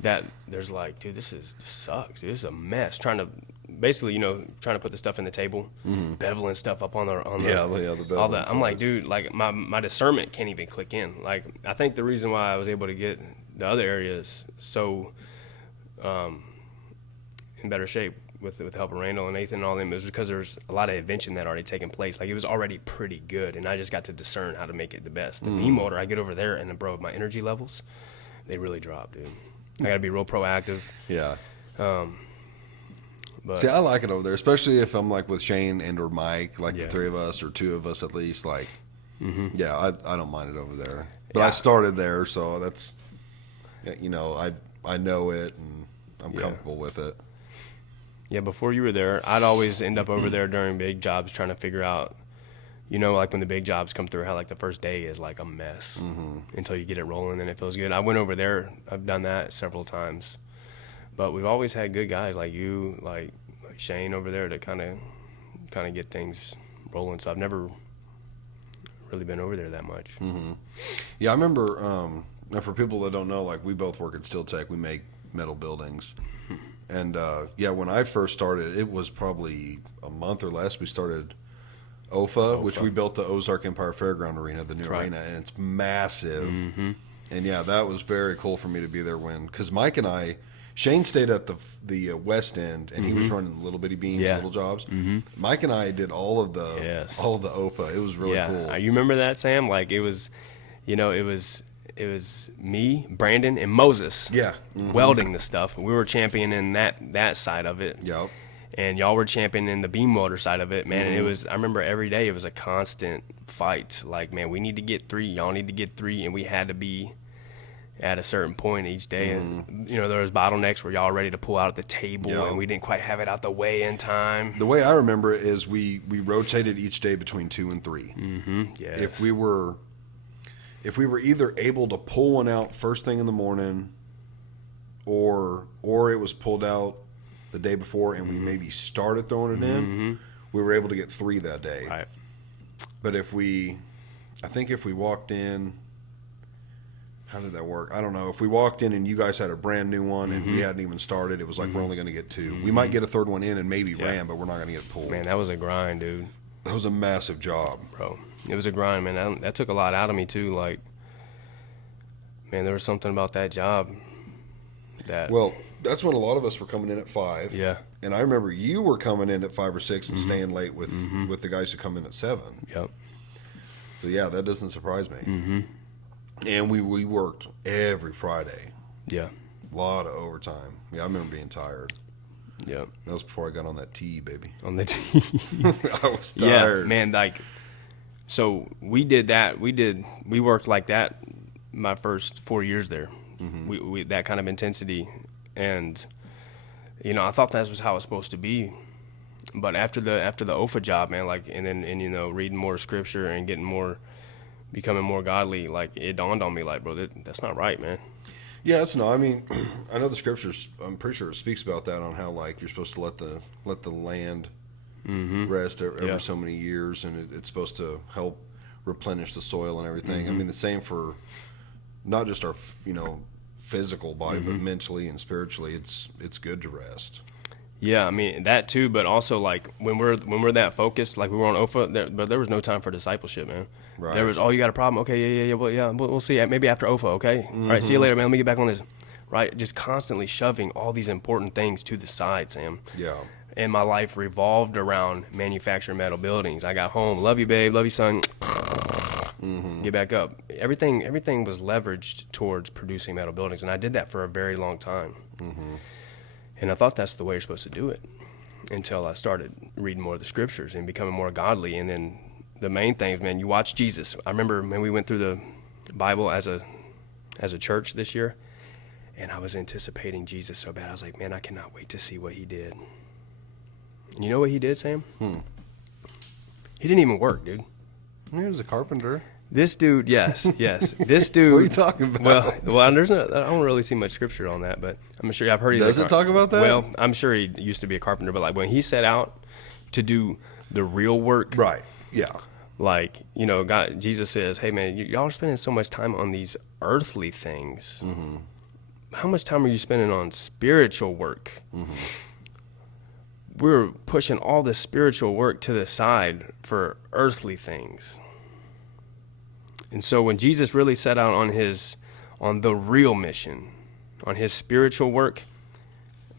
that there's like, dude, this sucks. Dude, this is a mess. Trying to put the stuff in the table, beveling stuff up on the beveling all that. I'm like, sides. dude, like my discernment can't even click in. Like, I think the reason why I was able to get the other areas so in better shape with the help of Randall and Nathan and all them is because there's a lot of invention that already taken place. Like, it was already pretty good, and I just got to discern how to make it the best. The beam motor, I get over there, and bro, my energy levels, they really drop, dude. I got to be real proactive. Yeah. But See, I like it over there, especially if I'm like with Shane and or Mike, like Yeah. the three of us or two of us at least. Like, yeah, I don't mind it over there. But Yeah. I started there, so that's, I know it and I'm Yeah. comfortable with it. yeah, before you were there, I'd always end up over there during big jobs trying to figure out, like when the big jobs come through, how like the first day is like a mess until you get it rolling and it feels good. I went over there. I've done that several times. But we've always had good guys like you, like Shane over there to kind of get things rolling. So I've never really been over there that much. Yeah, I remember, now for people that don't know, like we both work at Steel Tech. We make metal buildings. And, when I first started, it was probably a month or less. We started OFA, which we built the Ozark Empire Fairground Arena, the new arena, and it's massive. And, yeah, that was very cool for me to be there because Mike and I, Shane stayed at the West End, and he was running little bitty beams, little jobs. Mike and I did all of the OFA. It was really cool. You remember that, Sam? Like it was me, Brandon, and Moses. Yeah. Welding the stuff. We were championing that side of it. Yep. And y'all were championing the beam motor side of it, man. And it was, I remember every day it was a constant fight. Like, man, we need to get 3, y'all need to get 3, and we had to be at a certain point each day. And, there was bottlenecks where y'all were ready to pull out at the table, and we didn't quite have it out the way in time. The way I remember it is we rotated each day between 2 and 3. Yes. If we were either able to pull one out first thing in the morning, or it was pulled out the day before and we maybe started throwing it in, we were able to get 3 that day. Right. But if we walked in, how did that work? I don't know. If we walked in and you guys had a brand new one and we hadn't even started, it was like we're only going to get 2. We might get a third one in and maybe ram, but we're not going to get pulled. Man, that was a grind, dude. That was a massive job. Bro, it was a grind, man. That took a lot out of me, too. Like, man, there was something about that job that... Well, that's when a lot of us were coming in at 5. Yeah. And I remember you were coming in at 5 or 6 and staying late with the guys who come in at 7. Yep. So, yeah, that doesn't surprise me. And we worked every Friday. Yeah. A lot of overtime. Yeah, I remember being tired. Yep. That was before I got on that tee, baby. On the team. I was tired. Yeah, man, like, so we did that. We worked like that my first 4 years there. We that kind of intensity. And, I thought that was how it was supposed to be. But after the OFA job, man, like, and you know, reading more scripture and becoming more godly, like, it dawned on me, like, bro, that's not right, man. Yeah, it's not. I mean, I know the scriptures. I'm pretty sure it speaks about that on how, like, you're supposed to let the land rest every so many years, and it's supposed to help replenish the soil and everything. I mean, the same for not just our physical body, but mentally and spiritually. It's good to rest. Yeah, I mean that too, but also, like, when we're that focused, like we were on OFA, but there was no time for discipleship, man. Right. There was, oh, you got a problem? Okay, yeah, we'll see. Maybe after OFA, okay. All right, see you later, man. Let me get back on this. Right, just constantly shoving all these important things to the side, Sam. Yeah. And my life revolved around manufacturing metal buildings. I got home, love you, babe, love you, son. Get back up. Everything was leveraged towards producing metal buildings, and I did that for a very long time. And I thought that's the way you're supposed to do it, until I started reading more of the scriptures and becoming more godly. And then the main things, man, you watch Jesus. I remember when we went through the Bible as a church this year, and I was anticipating Jesus so bad. I was like, man, I cannot wait to see what he did. And you know what he did, Sam? He didn't even work, dude. He was a carpenter. This dude, yes. This dude. What are you talking about? Well, I don't really see much scripture on that, but I'm sure I've heard. Does it talk about that? Well, I'm sure he used to be a carpenter, but like when he set out to do the real work, Right. Yeah. like, you know, Jesus says, "Hey, man, y'all are spending so much time on these earthly things. How much time are you spending on spiritual work?" We're pushing all the spiritual work to the side for earthly things. And so when Jesus really set out on the real mission, on his spiritual work,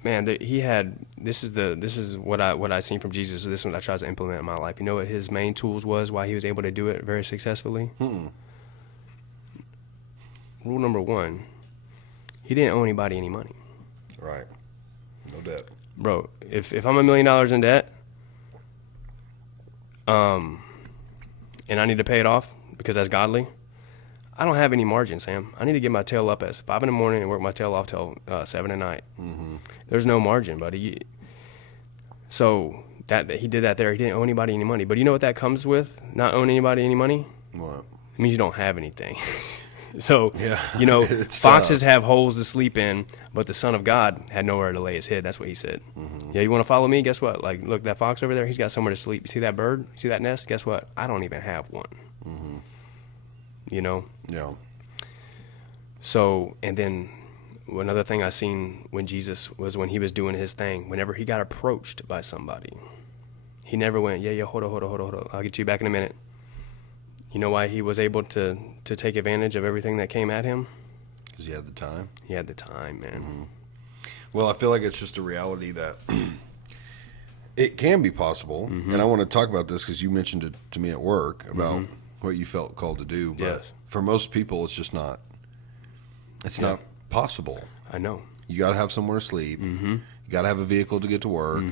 man, this is what I seen from Jesus. This is what I try to implement in my life. You know what his main tools was, why he was able to do it very successfully? Rule number 1, he didn't owe anybody any money. Right. No debt. Bro, if I'm $1 million in debt, and I need to pay it off because that's godly, I don't have any margin, Sam. I need to get my tail up at 5 in the morning and work my tail off till 7 at night. There's no margin, buddy. So that he did that there. He didn't owe anybody any money. But you know what that comes with? Not owing anybody any money? What? It means you don't have anything. So, Yeah. you know, It's foxes tough. have holes to sleep in, but the Son of God had nowhere to lay his head. That's what he said. Yeah, you want to follow me? Guess what? Like, look, that fox over there, he's got somewhere to sleep. You see that bird? You see that nest? Guess what? I don't even have one. You know? Yeah. So, and then another thing I seen when Jesus was when he was doing his thing, whenever he got approached by somebody, he never went, yeah, hold on. I'll get you back in a minute. You know why he was able to take advantage of everything that came at him? Because he had the time. He had the time, man. Well, I feel like it's just a reality that it can be possible. And I want to talk about this because you mentioned it to me at work about what you felt called to do. But Yes. for most people, it's just not. It's not possible. I know. You got to have somewhere to sleep. You got to have a vehicle to get to work.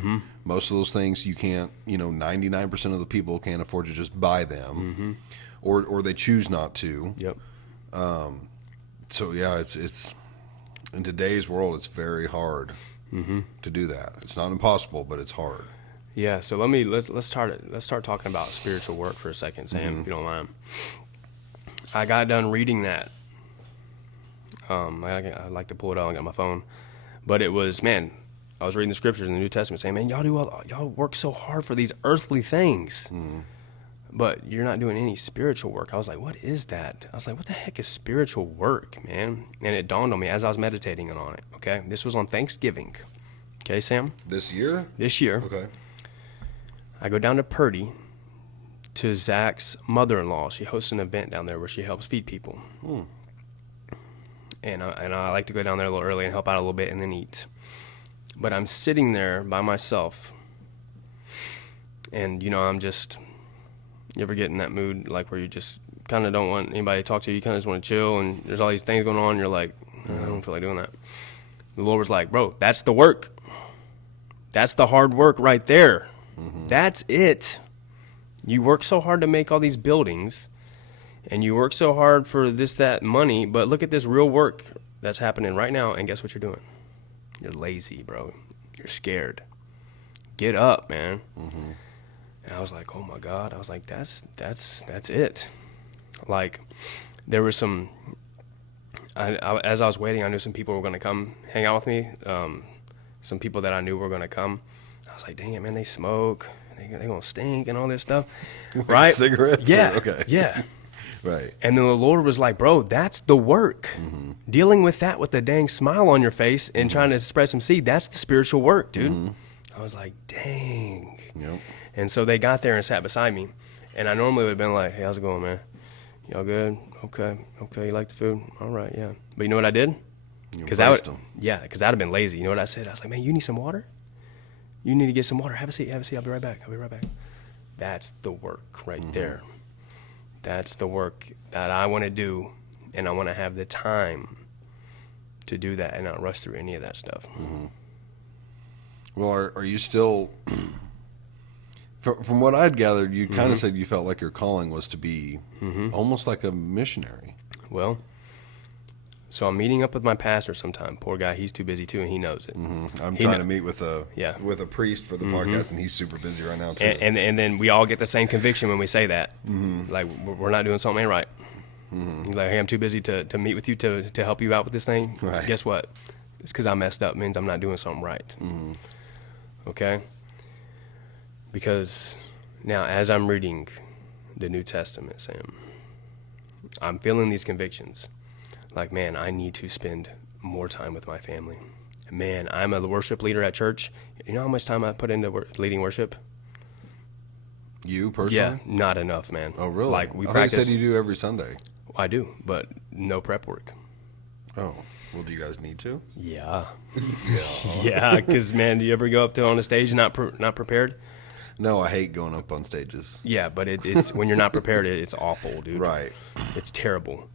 Most of those things you can't. 99% of the people can't afford to just buy them, or they choose not to. Yep. So yeah, it's in today's world, it's very hard to do that. It's not impossible, but it's hard. Yeah. So let's start talking about spiritual work for a second, Sam, if you don't mind. I got done reading that. I like to pull it out. I got my phone, but it was, man, I was reading the scriptures in the New Testament saying, man, y'all work so hard for these earthly things, but you're not doing any spiritual work. I was like, what is that? I was like, what the heck is spiritual work, man? And it dawned on me as I was meditating on it. Okay, this was on Thanksgiving. Okay, Sam. This year? This year, Okay. I go down to Purdy to Zach's mother-in-law. She hosts an event down there where she helps feed people. And I like to go down there a little early and help out a little bit and then eat. But I'm sitting there by myself, and I'm just. You ever get in that mood like where you just kind of don't want anybody to talk to you? You kind of just want to chill, and there's all these things going on. And you're like, I don't feel like doing that. The Lord was like, bro, that's the work. That's the hard work right there. That's it. You work so hard to make all these buildings, and you work so hard for this, that, money, but look at this real work that's happening right now, and guess what you're doing? You're lazy, bro. You're scared. get up, man. And I was like, oh my God. I was like, that's it. Like, there was some, as I was waiting, I knew some people were going to come hang out with me. Some people that I knew were going to come. I was like, dang it, man, they smoke. They're going to stink and all this stuff. Right? Cigarettes? Yeah. Okay. Yeah. Right. And then the Lord was like, bro, that's the work. Dealing with that with a dang smile on your face and trying to spread some seed, that's the spiritual work, dude. I was like, dang. Yep. And so they got there and sat beside me. And I normally would have been like, hey, how's it going, man? Y'all good? Okay. You like the food? All right, yeah. But you know what I did? Because that would have been lazy. You know what I said? I was like, man, you need some water? You need to get some water. Have a seat. I'll be right back. That's the work right there. That's the work that I want to do, and I want to have the time to do that and not rush through any of that stuff. Well, are you still, from what I'd gathered, you kind of said you felt like your calling was to be almost like a missionary. Well, so I'm meeting up with my pastor sometime. Poor guy, he's too busy too, and he knows it. I'm trying to meet with a priest for the podcast, and he's super busy right now too. And then we all get the same conviction when we say that. Like, we're not doing something ain't right. He's like, hey, I'm too busy to meet with you to help you out with this thing. Right. Guess what? It's because I messed up. It means I'm not doing something right. Okay? Because now, as I'm reading the New Testament, Sam, I'm feeling these convictions. Like, man, I need to spend more time with my family. Man, I'm a worship leader at church. You know how much time I put into leading worship? You personally? Yeah, not enough, man. Oh, really? Like, we I practice. thought you said you do every Sunday. I do, but no prep work. Oh, well, do you guys need to? Yeah. Yeah, because, man, do you ever go up to on a stage and not prepared? No, I hate going up on stages. Yeah, but it's when you're not prepared, it's awful, dude. Right. It's terrible.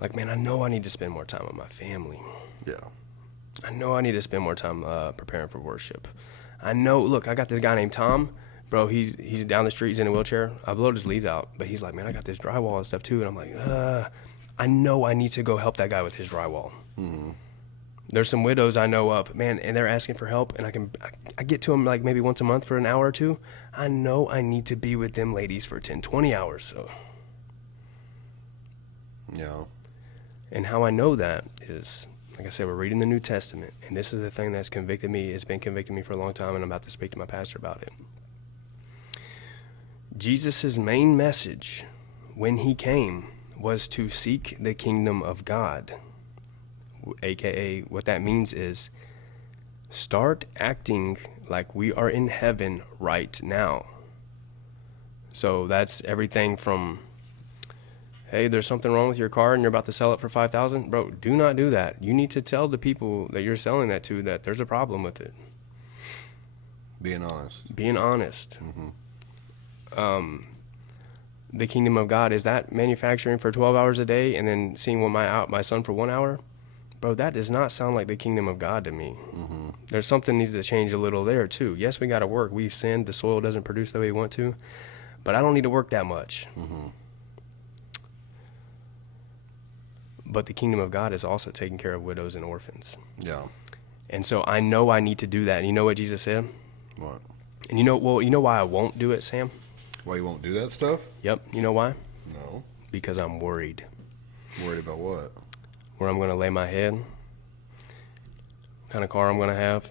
Like, man, I know I need to spend more time with my family. Yeah. I know I need to spend more time preparing for worship. I know, look, I got this guy named Tom. Bro, he's down the street, he's in a wheelchair. I blowed his leaves out, but he's like, man, I got this drywall and stuff too. And I'm like, I know I need to go help that guy with his drywall. There's some widows I know of, man, and they're asking for help, and I get to them like maybe once a month for an hour or two. I know I need to be with them ladies for 10, 20 hours. So. Yeah. And how I know that is, like I said, we're reading the New Testament, and this is the thing that's convicted me. It's been convicting me for a long time, and I'm about to speak to my pastor about it. Jesus' main message when he came was to seek the kingdom of God, a.k.a. what that means is start acting like we are in heaven right now. So that's everything from, hey, there's something wrong with your car and you're about to sell it for $5,000. Bro, do not do that. You need to tell the people that you're selling that to that there's a problem with it. Being honest. Being honest. The kingdom of God, is that manufacturing for 12 hours a day and then seeing my son for 1 hour? Bro, that does not sound like the kingdom of God to me. There's something needs to change a little there too. Yes, we got to work. We've sinned. The soil doesn't produce the way we want to. But I don't need to work that much. But the kingdom of God is also taking care of widows and orphans. Yeah. And so I know I need to do that. And you know what Jesus said? What? And you know why I won't do it, Sam? Why you won't do that stuff? Yep. You know why? No. Because I'm worried. Worried about what? Where I'm going to lay my head, what kind of car I'm going to have,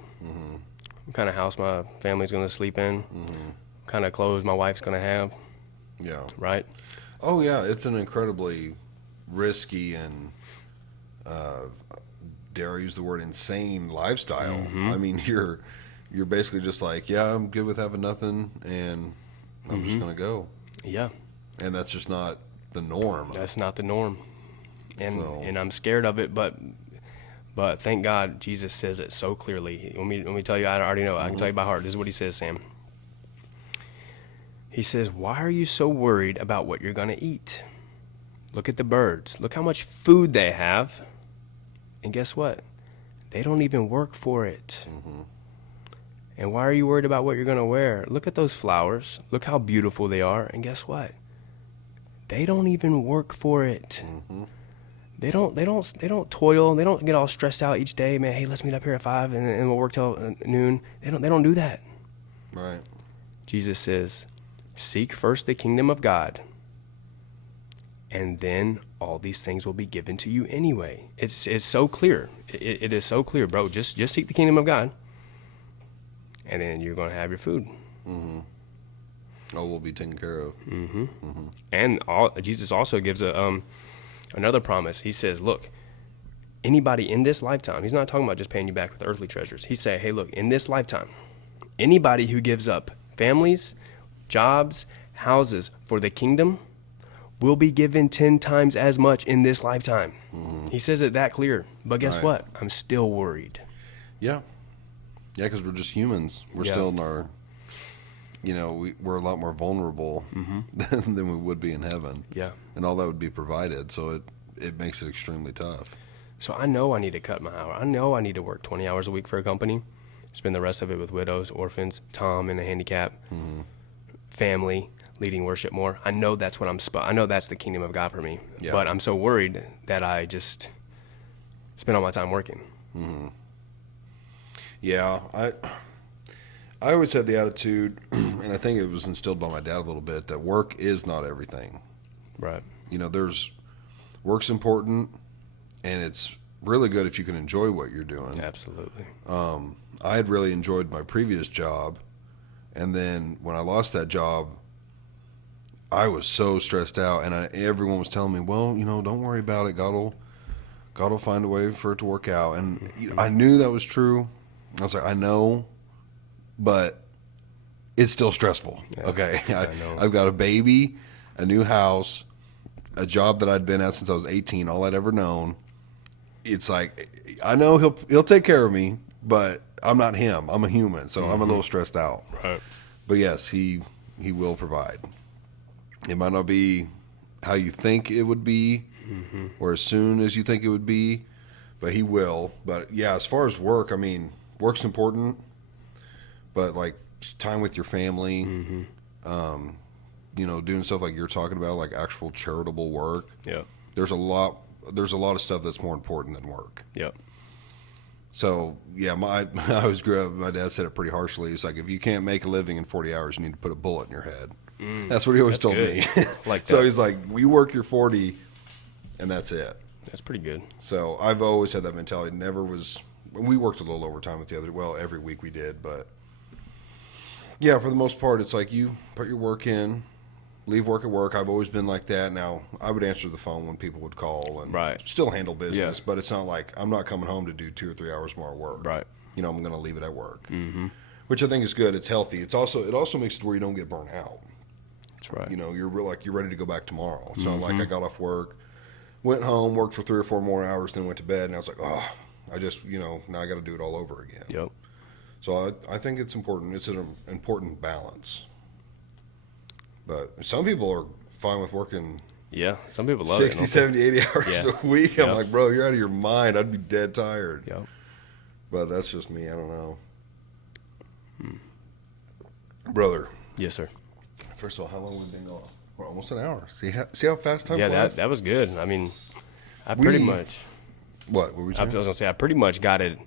what kind of house my family's going to sleep in, what kind of clothes my wife's going to have. Yeah. Right? Oh, yeah. It's an incredibly risky and, dare I use the word, insane lifestyle. I mean, you're basically just like, yeah, I'm good with having nothing, and I'm just going to go. Yeah. And that's just not the norm. That's not the norm. So. And I'm scared of it, but thank God Jesus says it so clearly. Let me tell you, I already know. I can tell you by heart. This is what he says, Sam. He says, why are you so worried about what you're going to eat? Look at the birds. Look how much food they have. And guess what? They don't even work for it. And why are you worried about what you're going to wear? Look at those flowers. Look how beautiful they are. And guess what? They don't even work for it. They don't toil. They don't get all stressed out each day. Man, hey, let's meet up here at 5 and we'll work till noon. They don't do that. Right. Jesus says, seek first the kingdom of God, and then all these things will be given to you anyway. It's so clear. It is so clear, bro. Just seek the kingdom of God, and then you're going to have your food. Mm-hmm. Oh, we'll be taken care of. Mm-hmm. Mm-hmm. And Jesus also gives another promise. He says, look, anybody in this lifetime, he's not talking about just paying you back with earthly treasures. He's saying, hey, look, in this lifetime, anybody who gives up families, jobs, houses for the kingdom will be given 10 times as much in this lifetime. Mm-hmm. He says it that clear. But guess what? I'm still worried. Yeah. Yeah, because we're just humans. We're still in our, we're a lot more vulnerable than we would be in heaven. Yeah. And all that would be provided. So it makes it extremely tough. So I know I need to cut my hour. I know I need to work 20 hours a week for a company, spend the rest of it with widows, orphans, Tom in a handicap, family, leading worship more. I know that's what I know that's the kingdom of God for me. Yeah. But I'm so worried that I just spend all my time working. Mm-hmm. Yeah, I always had the attitude, and I think it was instilled by my dad a little bit, that work is not everything. Right. Work's important, and it's really good if you can enjoy what you're doing. Absolutely. I had really enjoyed my previous job, and then when I lost that job, I was so stressed out, and everyone was telling me, well, don't worry about it. God will find a way for it to work out. And I knew that was true. I was like, I know, but it's still stressful. Yeah, okay. I've got a baby, a new house, a job that I'd been at since I was 18, all I'd ever known. It's like, I know he'll take care of me, but I'm not him. I'm a human, so I'm a little stressed out. Right. But yes, he will provide. It might not be how you think it would be, or as soon as you think it would be, but he will. But yeah, as far as work, work's important, but like time with your family, doing stuff like you're talking about, like actual charitable work. Yeah. There's a lot of stuff that's more important than work. Yep. So yeah, I always grew up. My dad said it pretty harshly. It's like, if you can't make a living in 40 hours, you need to put a bullet in your head. That's what he always told me. Like that. So he's like, we work your 40, and that's it. That's pretty good. So I've always had that mentality. We worked a little overtime with the other. Well, every week we did, but yeah, for the most part, it's like you put your work in, leave work at work. I've always been like that. Now, I would answer the phone when people would call and still handle business, but it's not like I'm not coming home to do 2 or 3 hours more work. Right. I'm going to leave it at work, which I think is good. It's healthy. It also makes it where you don't get burnt out. That's right. You're ready to go back tomorrow. It's not like I got off work, went home, worked for 3 or 4 more hours, then went to bed, and I was like, oh, I just, now I got to do it all over again. Yep. So I think it's important. It's an important balance. But some people are fine with working some people love 60, 70, 80 hours a week. Yep. I'm like, bro, you're out of your mind. I'd be dead tired. Yep. But that's just me. I don't know. Brother. Yes, sir. First of all, how long have we been going? We're almost an hour. See how fast time flies? Yeah, that was good. I pretty much. What were we saying? I was gonna say I pretty much got it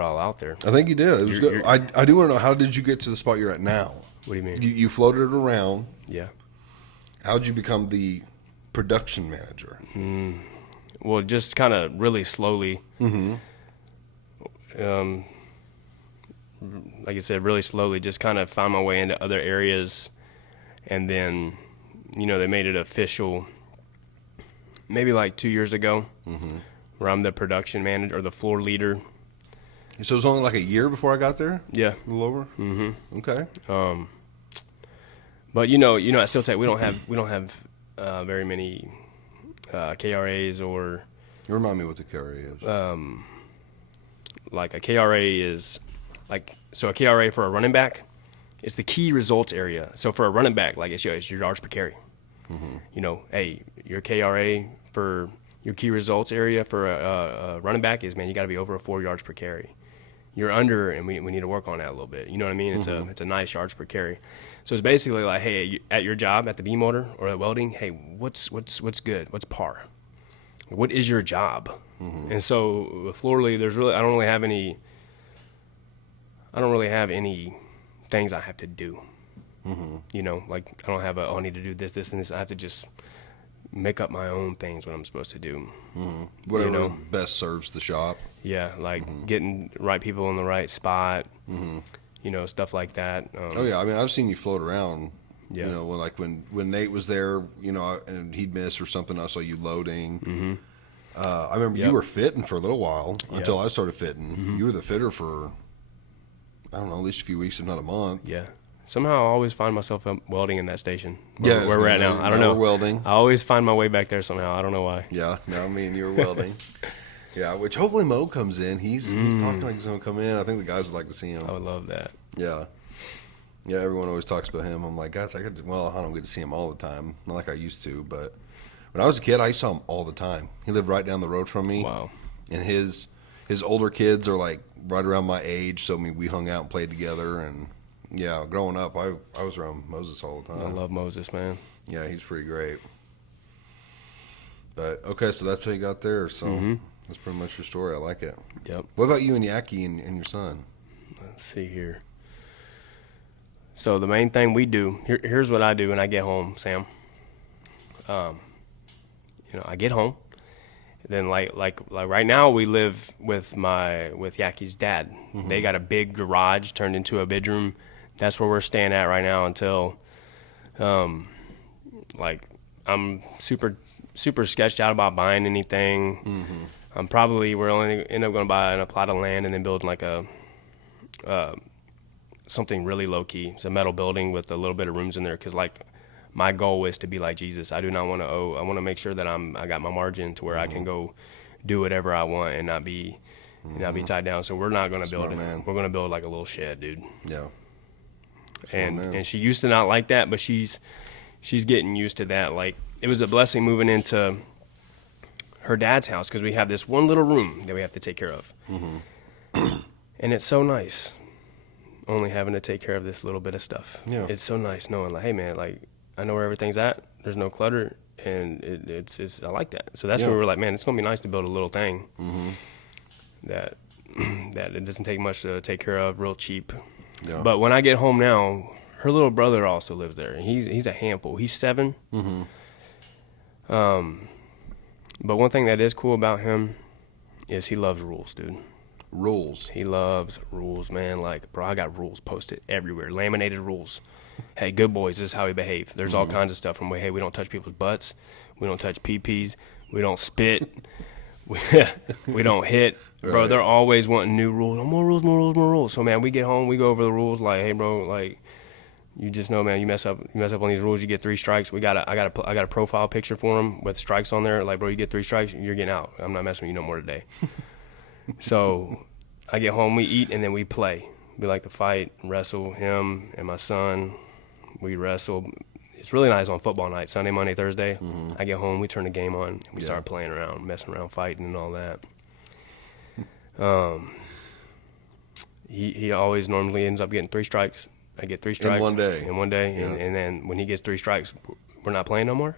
all out there. I think you did. It was good. I do want to know, how did you get to the spot you're at now? What do you mean? You floated it around. Yeah. How did you become the production manager? Well, just kind of really slowly. Like I said, really slowly, just kind of found my way into other areas, and then, they made it official maybe like 2 years ago, where I'm the production manager or the floor leader. So it was only like a year before I got there? Yeah. A little over? Mm-hmm. Okay. But at Steel Tech we don't have very many KRAs or. Remind me what the KRA is. Like a KRA is a KRA for a running back, it's the key results area. So for a running back, like it's your yards per carry. Hey, your KRA for your key results area for a running back is, man, you got to be over 4 yards per carry. You're under, and we need to work on that a little bit. You know what I mean? It's a nice yards per carry. So it's basically like, hey, at your job at the beam motor or at welding, hey, what's good? What's par? What is your job? And so with floor lead, I don't really have any things I have to do. You know, like I don't have I need to do this, this, and this. I have to just make up my own things what I'm supposed to do. Whatever you know? best serves the shop. Yeah, like getting the right people in the right spot. You know, stuff like that. Oh yeah, I mean I've seen you float around. Yeah. You know, when Nate was there, you know, and he'd miss or something, I saw you loading. I remember you were fitting for a little while until I started fitting. You were the fitter for, I don't know, at least a few weeks, if not a month. Yeah. Somehow I always find myself welding in that station. Yeah, where we're at now. I don't know. We're welding. I always find my way back there somehow. I don't know why. Yeah, no, me and you were welding. Yeah, which hopefully Mo comes in. He's talking like he's going to come in. I think the guys would like to see him. I would love that. Yeah. Yeah, everyone always talks about him. I'm like, guys, I don't get to see him all the time. Not like I used to, but when I was a kid, I saw him all the time. He lived right down the road from me. Wow. And his older kids are like right around my age, so we hung out and played together. And yeah, growing up, I was around Moses all the time. I love Moses, man. Yeah, he's pretty great. But okay, so that's how you got there. So that's pretty much your story. I like it. Yep. What about you and Yaki and your son? Let's see here. So the main thing we do, here's what I do when I get home, Sam. You know, I get home, then like right now we live with Yaki's dad. They got a big garage turned into a bedroom. That's where we're staying at right now until, like I'm super sketched out about buying anything. We're only end up going to buy a plot of land and then build like a something really low key. It's a metal building with a little bit of rooms in there because like my goal is to be like Jesus. I do not want to I want to make sure that I got my margin to where I can go do whatever I want and not be tied down. So we're not going to build it. Man. We're going to build like a little shed, dude. Yeah. And she used to not like that, but she's getting used to that. Like it was a blessing moving into her dad's house because we have this one little room that we have to take care of. And it's so nice only having to take care of this little bit of stuff. Yeah. It's so nice knowing like, hey man, like I know where everything's at. There's no clutter and it's I like that. So that's where we were like, man, it's gonna be nice to build a little thing that it doesn't take much to take care of, real cheap. Yeah. But when I get home now, her little brother also lives there. He's a handful. He's 7. But one thing that is cool about him is he loves rules, dude. Rules. He loves rules, man. Like, bro, I got rules posted everywhere, laminated rules. Hey, good boys, this is how we behave. There's all kinds of stuff from, hey, we don't touch people's butts. We don't touch pee-pees. We don't spit. We don't hit. Bro, Right. they're always wanting new rules. Oh, more rules, more rules, more rules. So, man, we get home, we go over the rules like, hey, bro, like, you just know, man, you mess up on these rules, you get 3 strikes. I got a profile picture for him with strikes on there. Like, bro, you get 3 strikes, you're getting out. I'm not messing with you no more today. So I get home, we eat, and then we play. We like to fight, wrestle, him and my son. We wrestle. It's really nice on football night, Sunday, Monday, Thursday. I get home, we turn the game on, and we start playing around, messing around, fighting and all that. He always normally ends up getting 3 strikes. I get 3 strikes. In one day. Yeah. And then when he gets 3 strikes, we're not playing no more,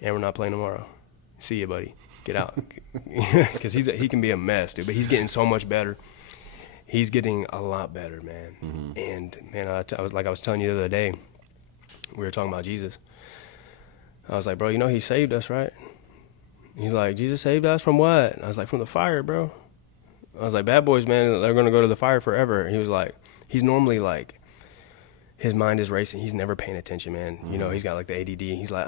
and we're not playing tomorrow. See you, buddy. Get out. Because he can be a mess, dude. But he's getting so much better. He's getting a lot better, man. And, man, I was telling you the other day, we were talking about Jesus. I was like, bro, you know he saved us, right? He's like, Jesus saved us from what? I was like, from the fire, bro. I was like, bad boys, man, they're going to go to the fire forever. He was like, he's normally like, his mind is racing. He's never paying attention, man. You know, he's got like the ADD. He's like,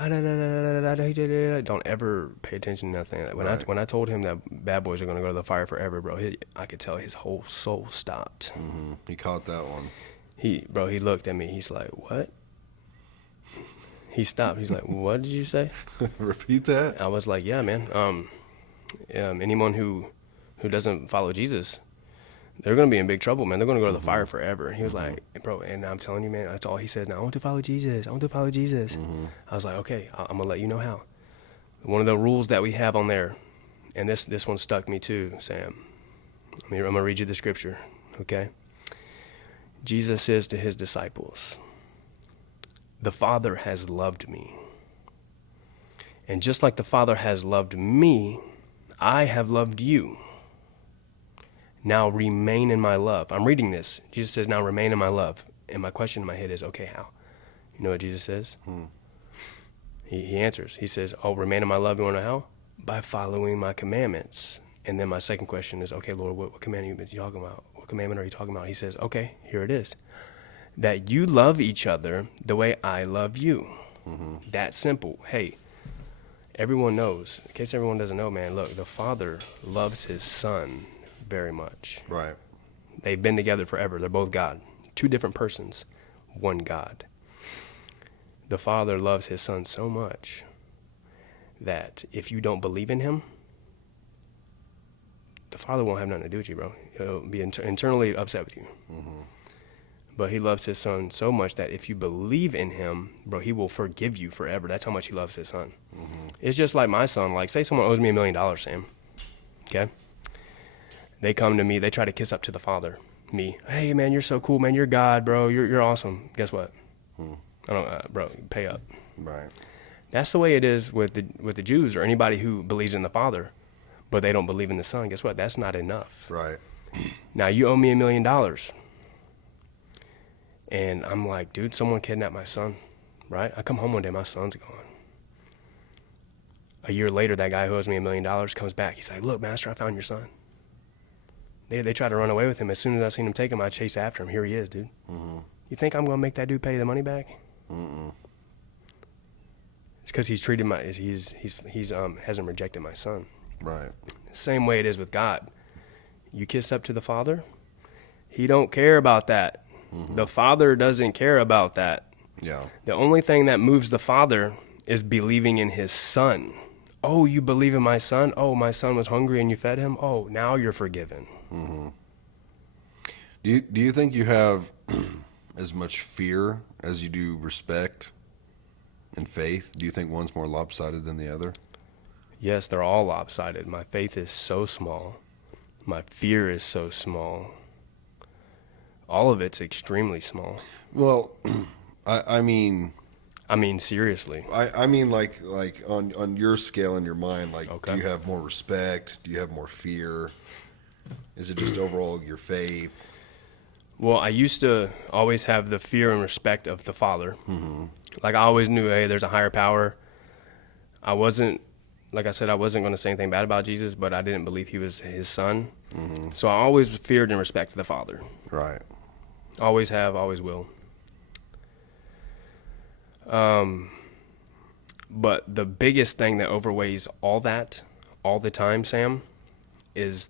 don't ever pay attention to nothing. When I told him that bad boys are going to go to the fire forever, bro, I could tell his whole soul stopped. He caught that one. He looked at me. He's like, what? He stopped. He's like, what did you say? Repeat that. I was like, yeah, man. Anyone who doesn't follow Jesus, they're going to be in big trouble, man. They're going to go to the fire forever. And he was like, bro, and I'm telling you, man, that's all he said. Now, I want to follow Jesus. I want to follow Jesus. I was like, okay, I'm going to let you know how. One of the rules that we have on there, and this one stuck me too, Sam. I'm going to read you the scripture, okay? Jesus says to his disciples, the Father has loved me. And just like the Father has loved me, I have loved you. Now remain in my love. I'm reading this. Jesus says, now remain in my love. And my question in my head is, okay, how? You know what Jesus says? He answers. He says, oh, remain in my love. You want to know how? By following my commandments. And then my second question is, okay, Lord, what commandment are you talking about? What commandment are you talking about? He says, okay, here it is. That you love each other the way I love you. That simple. Hey, everyone knows. In case everyone doesn't know, man, look, the Father loves his Son very much. Right. They've been together forever. They're both God. Two different persons, one God. The Father loves his Son so much that if you don't believe in him, the Father won't have nothing to do with you, bro. He'll be internally upset with you. But he loves his Son so much that if you believe in him, bro, he will forgive you forever. That's how much he loves his Son. It's just like my son. Like, say someone owes me $1 million, Sam. Okay? They come to me. They try to kiss up to the Father. Me. Hey, man, you're so cool, man. You're God, bro. You're awesome. Guess what? I don't, bro, pay up. Right. That's the way it is with the Jews or anybody who believes in the Father, but they don't believe in the Son. Guess what? That's not enough. Right. Now, you owe me $1 million. And I'm like, dude, someone kidnapped my son, right? I come home one day, my son's gone. A year later, that guy who owes me $1 million comes back. He's like, look, master, I found your son. They tried to run away with him. As soon as I seen him take him, I chase after him. Here he is, dude. You think I'm going to make that dude pay the money back? It's because he's treated hasn't rejected my son. Right. Same way it is with God. You kiss up to the Father, he don't care about that. The Father doesn't care about that. Yeah. The only thing that moves the Father is believing in his Son. Oh, you believe in my son? Oh, my son was hungry and you fed him? Oh, now you're forgiven. Do you think you have as much fear as you do respect and faith? Do you think one's more lopsided than the other? Yes, they're all lopsided. My faith is so small. My fear is so small. All of it's extremely small. Well, I mean, seriously. I mean, like on your scale in your mind, like, Okay. Do you have more respect? Do you have more fear? Is it just overall your faith? Well, I used to always have the fear and respect of the Father. Like, I always knew, hey, there's a higher power. Like I said, I wasn't going to say anything bad about Jesus, but I didn't believe he was his son. So I always feared and respected the Father. Right. Always have, always will. But the biggest thing that overweighs all that, all the time, Sam, is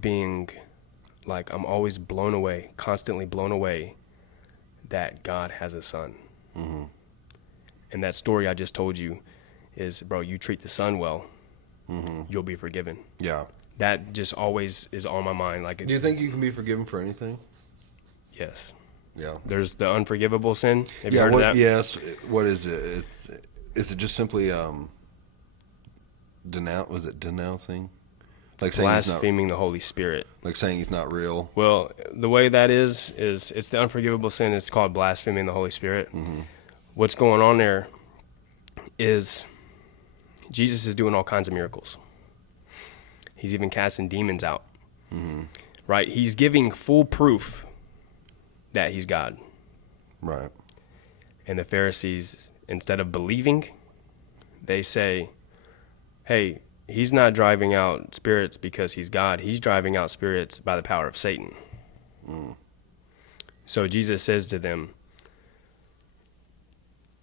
being, like, I'm always blown away, constantly blown away that God has a son. And that story I just told you is, bro, you treat the son well, you'll be forgiven. Yeah. That just always is on my mind. Like, Do you think you can be forgiven for anything? Yes. Yeah. There's the unforgivable sin. Have you heard of that? Yes. What is it? Is it just simply Was it denouncing? Like saying Blaspheming the Holy Spirit. like saying he's not real. Well, the way that is it's the unforgivable sin. It's called blaspheming the Holy Spirit. What's going on there is Jesus is doing all kinds of miracles. He's even casting demons out. Right? He's giving full proof that he's God. Right. And the Pharisees, instead of believing, they say, hey, he's not driving out spirits because he's God. He's driving out spirits by the power of Satan. So Jesus says to them,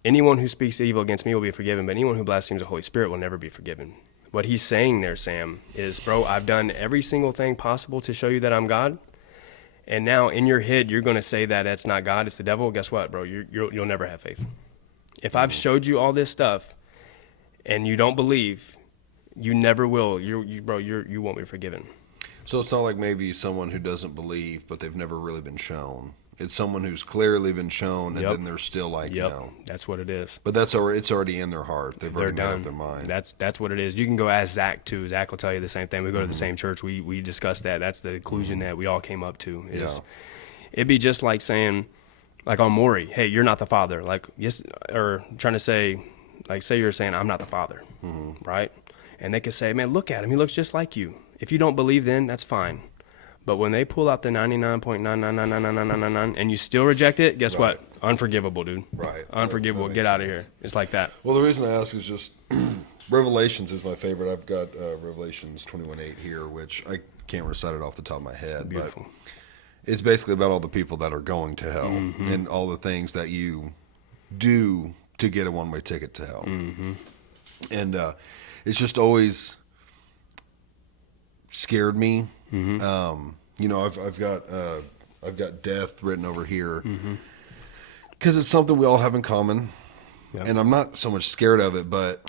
anyone who speaks evil against me will be forgiven, but anyone who blasphemes the Holy Spirit will never be forgiven. What he's saying there, Sam, is, bro, I've done every single thing possible to show you that I'm God. And now in your head, you're going to say that that's not God, it's the devil. Guess what, bro? You'll never have faith. If I've showed you all this stuff and you don't believe, you never will. You won't be forgiven. So it's not like maybe someone who doesn't believe, but they've never really been shown. It's someone who's clearly been shown, and then they're still like, That's what it is. But it's already in their heart. They're already made up their mind. That's what it is. You can go ask Zach too. Zach will tell you the same thing. We go to the same church. We discussed that. That's the conclusion that we all came up to. It'd be just like saying, like on Maury, hey, you're not the father. Like, yes, or trying to say, like, say you're saying I'm not the father, right? And they could say, man, look at him. He looks just like you. If you don't believe, then that's fine. But when they pull out the 99.9999999 and you still reject it, guess Right. what? Unforgivable, dude. Right. Unforgivable. That Get makes out of sense. here. It's like that. Well, the reason I ask is just Revelations is my favorite. I've got Revelations 21:8 here, which I can't recite it off the top of my head. Beautiful. But it's basically about all the people that are going to hell Mm-hmm. and all the things that you do to get a one-way ticket to hell. Mm-hmm. And it's just always scared me. Mm-hmm. You know, I've got death written over here Mm-hmm. because it's something we all have in common. Yep. And I'm not so much scared of it, but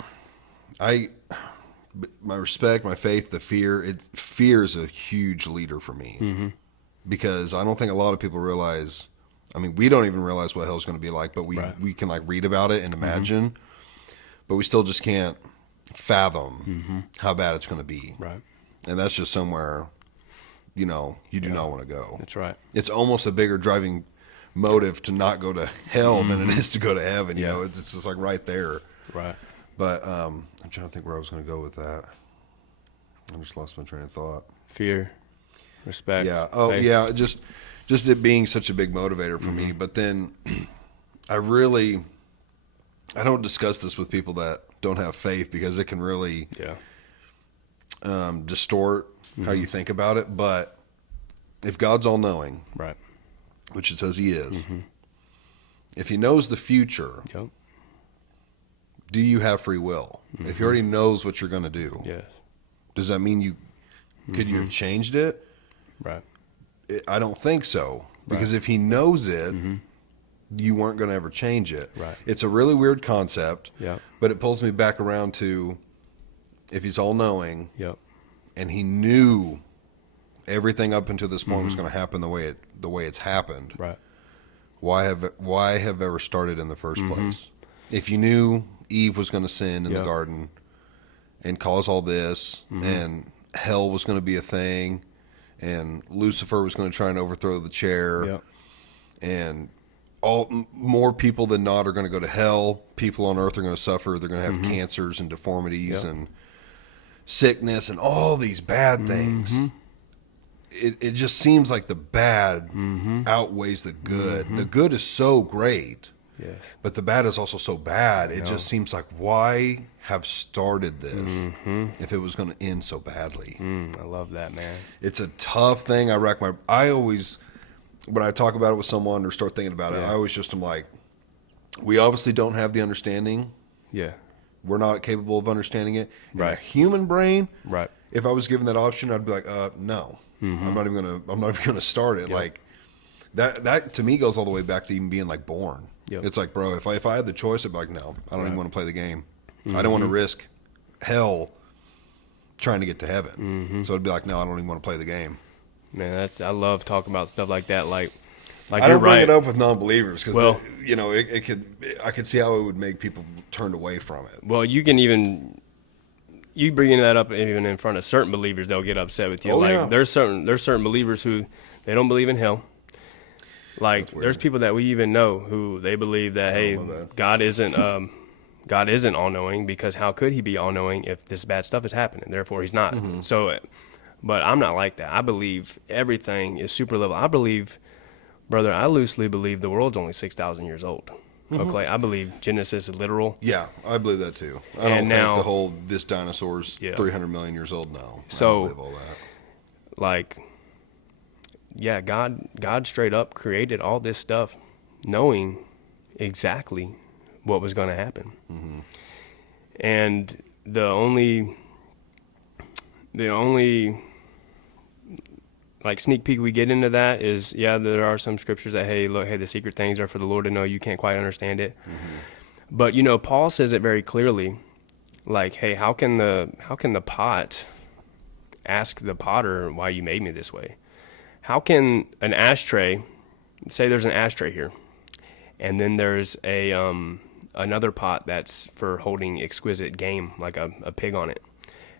my respect, my faith, the fear. Fear is a huge leader for me Mm-hmm. because I don't think a lot of people realize. I mean, we don't even realize what hell's going to be like, but we Right. we can like read about it and imagine, but we still just can't fathom how bad it's going to be. Right. And that's just somewhere, you know, you do Yeah. not want to go. That's right. It's almost a bigger driving motive to not go to hell than it is to go to heaven. You Yeah. know, it's just like right there. Right. But I'm trying to think where I was going to go with that. I just lost my train of thought. Fear, respect. Yeah. Oh, faith. yeah. Just it being such a big motivator for me. But then I don't discuss this with people that don't have faith because it can really Yeah. distort how you think about it. But if God's all knowing, Right. which it says he is, if he knows the future, Yep. do you have free will? If he already knows what you're going to do, Yes. does that mean could you have changed it? Right. I don't think so. Because if he knows it, you weren't going to ever change it. Right. It's a really weird concept, Yep. but it pulls me back around to if he's all knowing Yep. and he knew everything up until this point was going to happen the way it's happened. Right. Why have ever started in the first place? If you knew Eve was going to sin in the Yep. garden and cause all this, and hell was going to be a thing, and Lucifer was going to try and overthrow the chair, Yep. and more people than not are going to go to hell. People on earth are going to suffer. They're going to have cancers and deformities Yep. and sickness and all these bad things. It just seems like the bad outweighs the good. The good is so great, Yes. but the bad is also so bad. It just seems like, why have started this if it was going to end so badly? I love that, man. It's a tough thing. I always, when I talk about it with someone or start thinking about it, I always just am like, we obviously don't have the understanding. Yeah. We're not capable of understanding it. In a Right. human brain, Right. if I was given that option, I'd be like, no, I'm not even gonna start it. Like that to me goes all the way back to even being like born. Yep. It's like, bro, if I had the choice, I'd be like, no, I don't even want to play the game. I don't want to risk hell trying to get to heaven. So I'd be like, no, I don't even want to play the game. Man, I love talking about stuff like that. Like I you're don't bring right. it up with non-believers because Well- I could see how it would make people turned away from it. Well, you bringing that up even in front of certain believers, they'll get upset with you. Oh, like yeah. there's certain believers who they don't believe in hell. Like That's weird. there's people that we even know who they believe that hey, my bad. God isn't all knowing because how could he be all knowing if this bad stuff is happening? Therefore, he's not. So, but I'm not like that. I believe everything is super level. I believe, brother, I loosely believe the world's only 6,000 years old. Okay, I believe Genesis is literal. Yeah, I believe that too. I And don't now- think the whole this dinosaur's Yeah. 300 million years old. No, I So- don't believe all that. Like, yeah, God straight up created all this stuff knowing exactly what was going to happen. And the only like sneak peek we get into that is, yeah, there are some scriptures that, hey, look, hey, the secret things are for the Lord to know. You can't quite understand it. But, you know, Paul says it very clearly, like, hey, how can the pot ask the potter why you made me this way? How can an ashtray, say there's an ashtray here, and then there's a another pot that's for holding exquisite game, like a pig on it.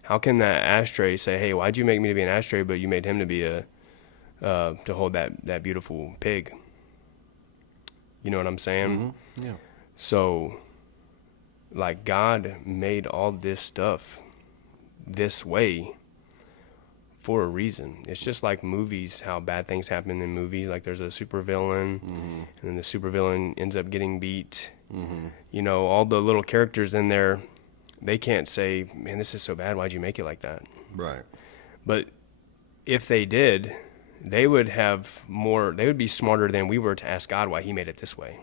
How can that ashtray say, hey, why'd you make me to be an ashtray, but you made him to be to hold that beautiful pig? You know what I'm saying? Yeah. So, like, God made all this stuff this way for a reason. It's just like movies, how bad things happen in movies. Like there's a supervillain, and then the supervillain ends up getting beat. You know, all the little characters in there, they can't say, man, this is so bad. Why'd you make it like that? Right. But if they did, they would be smarter than we were to ask God why he made it this way.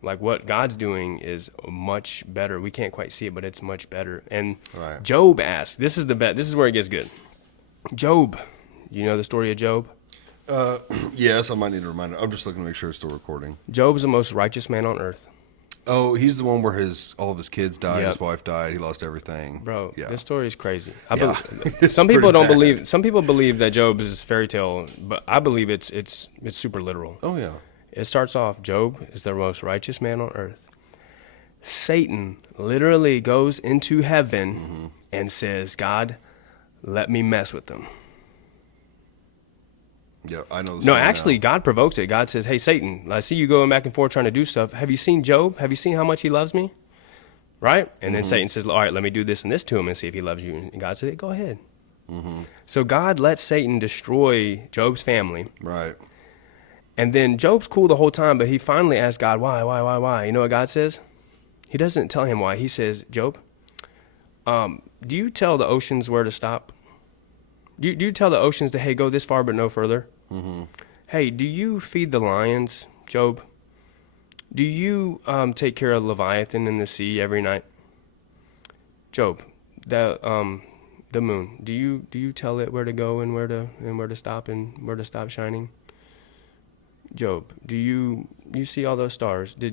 Like what God's doing is much better. We can't quite see it, but it's much better. And Right. Job asked, this is where it gets good. Job, you know the story of Job? Yes, I might need a reminder. I'm just looking to make sure it's still recording. Job is the most righteous man on earth. Oh, he's the one where all of his kids died, Yep. his wife died, he lost everything. Bro, Yeah. this story is crazy. Yeah. It's Some people pretty don't bad. believe. Some people believe that Job is fairy tale, but I believe it's super literal. Oh, yeah. It starts off, Job is the most righteous man on earth. Satan literally goes into heaven and says, God, let me mess with them. Yeah, I know this. No, story actually, now. God provokes it. God says, hey, Satan, I see you going back and forth trying to do stuff. Have you seen Job? Have you seen how much he loves me? Right? And then Satan says, all right, let me do this and this to him and see if he loves you. And God said, go ahead. So God lets Satan destroy Job's family. Right. And then Job's cool the whole time, but he finally asks God, why? You know what God says? He doesn't tell him why. He says, Job, do you tell the oceans where to stop? Do you tell the oceans to, hey, go this far but no further? Hey, do you feed the lions, Job? Do you take care of Leviathan in the sea every night? Job, the moon, do you tell it where to go and where to stop and where to stop shining? Job, do you see all those stars? Do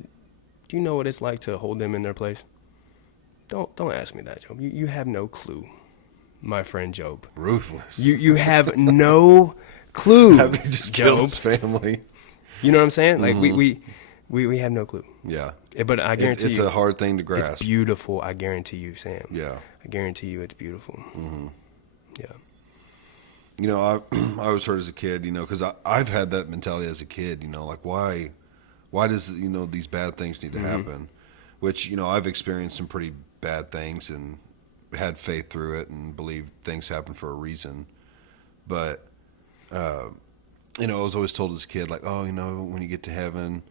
you know what it's like to hold them in their place? Don't ask me that, Job. You have no clue, my friend Job. Ruthless. You have no clue. Having just killed his family. You know what I'm saying? Like we have no clue. Yeah. But I guarantee it's you, a hard thing to grasp. it's beautiful. I guarantee you, Sam. Yeah. I guarantee you, it's beautiful. Yeah. You know, I always heard as a kid, you know, because I've had that mentality as a kid, you know, like why does, you know, these bad things need to happen? Which, you know, I've experienced some pretty bad things and had faith through it and believed things happen for a reason. But, you know, I was always told as a kid, like, oh, you know, when you get to heaven,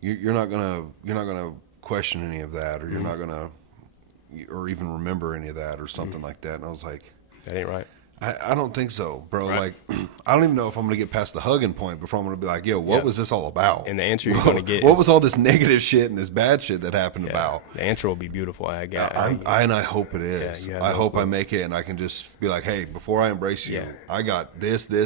you're not gonna question any of that, or you're not gonna, or even remember any of that, or something like that. And I was like, That ain't right. I don't think so, bro. Right. Like, I don't even know if I'm going to get past the hugging point before I'm going to be like, yo, what Yeah. was this all about? And the answer you're going to get What is, was all this negative shit and this bad shit that happened yeah, about? the answer will be beautiful. I hope it is. you have I no hope I clue. make it and I can just be like, hey, before I embrace you, Yeah. I got this, and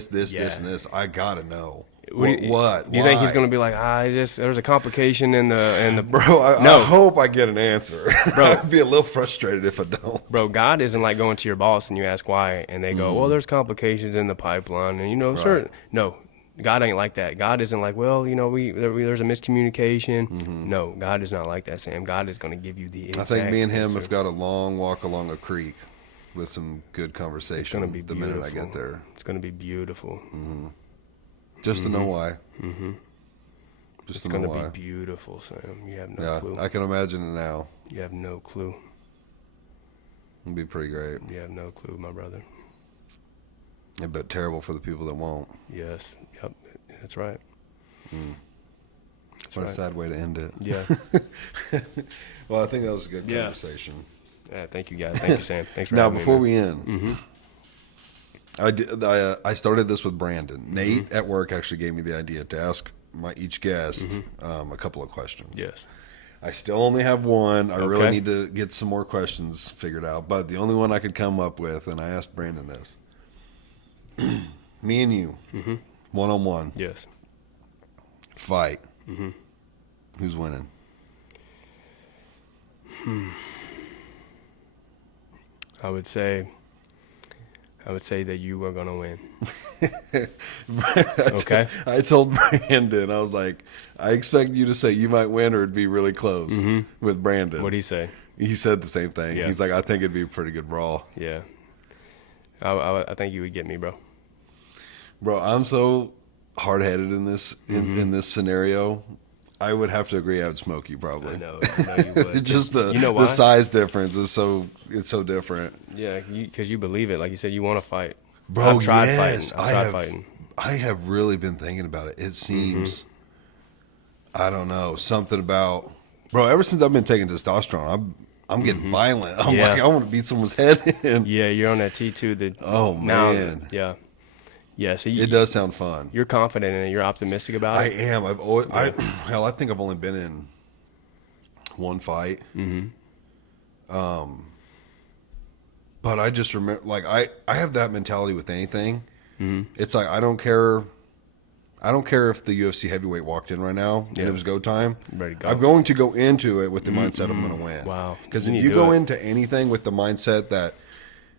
this. I got to know. What? Do you think he's Why? going to be like, there's a complication in the Bro, I No. hope I get an answer. Bro. I'd be a little frustrated if I don't. Bro, God isn't like going to your boss and you ask why, and they go, well, there's complications in the pipeline, and you know, certain. No, God ain't like that. God isn't like, well, you know, there's a miscommunication. No, God is not like that, Sam. God is going to give you the I exact think me and him answer. have got a long walk along a creek with some good conversation. It's going to be the beautiful. minute I get there. It's going to be beautiful. Just to know why. Just It's to going know to why. be beautiful, Sam. You have no clue. I can imagine it now. You have no clue. It'd be pretty great. You have no clue, my brother. Yeah, but terrible for the people that won't. Yes. Yep. That's right. It's a sad way to end it. Yeah. Well, I think that was a good Yeah. conversation. Yeah. Thank you, guys. Thank you, Sam. Thanks for Now, having before me. Man. we end, I started this with Brandon. Nate at work actually gave me the idea to ask each guest a couple of questions. Yes. I still only have one. I really Okay. need to get some more questions figured out. But the only one I could come up with, and I asked Brandon this. Me and you, one-on-one, Yes. fight. Who's winning? I would say that you are gonna win. Okay. I told Brandon, I was like, I expect you to say you might win or it'd be really close with Brandon. What'd he say? He said the same thing. Yeah. He's like, I think it'd be a pretty good brawl. Yeah. I think you would get me, bro. Bro, I'm so hard-headed in this in this scenario. I would have to agree. I would smoke you probably. I know you would. Just the you know why? the size difference is so different. Yeah, because you believe it. Like you said, you want to fight. Bro, I've tried yes, fighting. I've tried fighting. I have really been thinking about it. It seems, I don't know, something about, bro. Ever since I've been taking testosterone, I'm getting violent. I'm Yeah. like, I want to beat someone's head in. Yeah, you're on that T2. Man. Yeah. Yeah, so It does sound fun. you're confident in it. You're optimistic about I it. am. I've always. Hell, I think I've only been in one fight. But I just remember, like, I have that mentality with anything. It's like I don't care. I don't care if the UFC heavyweight walked in right now and it was go time. Ready to go. I'm going to go into it with the mindset I'm going to win. Wow. Because You if need you to go do it. into anything with the mindset that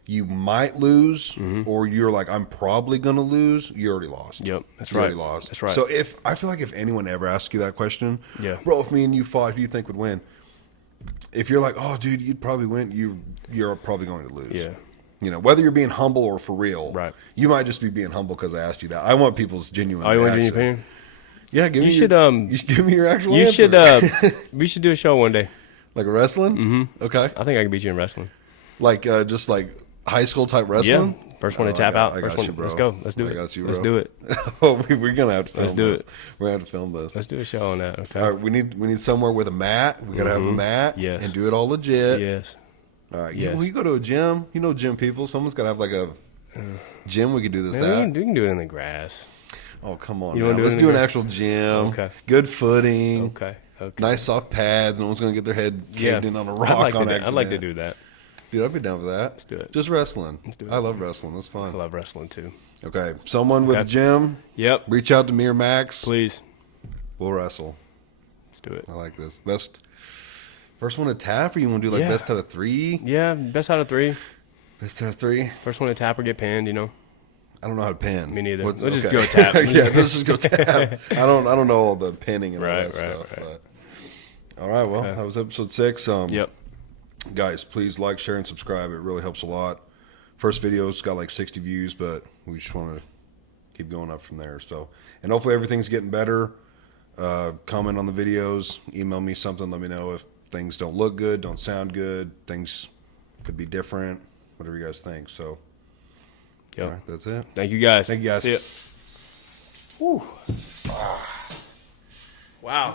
you might lose or you're like, I'm probably going to lose, you already lost. Yep, that's you right. already lost. That's right. So I feel like if anyone ever asks you that question, Yeah. bro, if me and you fought, who do you think would win? If you're like, oh, dude, you'd probably win, you're probably going to lose. Yeah. You know, whether you're being humble or for real, Right. You might just be being humble because I asked you that. I want people's genuine. Oh, you want to do reaction. your opinion? Yeah, give You me. should, you should give me your actual. You answer. should. We should do a show one day. like a wrestling. Mm-hmm. Okay. I think I can beat you in wrestling. Like just like high school type wrestling. Yeah. First one to Oh, tap out. I First got one. you, bro. Let's go. Let's do I it. got you, Let's bro. do it. Oh, we're gonna have to film Let's do this. it. We're gonna have to film this. Let's do a show on that. Okay. All right, we need somewhere with a mat. We gotta have a mat. Yes. And do it all legit. Yes. All right. Yes. When you go to a gym, you know gym people. Someone's gotta have like a gym we could do this Man, at. we can do it in the grass. Oh, come on, You man. wanna do Let's it do in an the- actual gym. Okay. Good footing. Okay. Okay. Nice soft pads. No one's gonna get their head caved in on a rock I'd like on to accident. I'd like to do that. Dude, I'd be down for that. Let's do it. Just wrestling. Let's do it. I love wrestling. That's I fun. love wrestling too. Okay, someone with a Okay. gym, Yep. reach out to me or Max. Please. We'll wrestle. Let's do it. I like this. First one to tap, or you want to do like Yeah. best out of 3? Yeah. Best out of 3. Best out of 3? First one to tap or get pinned. You know. I don't know how to pin. Me neither. What's- Let's just okay. go tap. Yeah, let's just go tap. I don't know all the pinning and all Right, that right, stuff. right. But all right, well, Okay. that was episode 6. Yep. Guys, please like, share, and subscribe. It really helps a lot. First video's got like 60 views, but we just want to keep going up from there. So, and hopefully everything's getting better. Comment on the videos. Email me something. Let me know if things don't look good, don't sound good. Things could be different. Whatever you guys think. So, Yep. all right, that's it. Thank you guys. Thank you guys. See ya. Whew. Wow.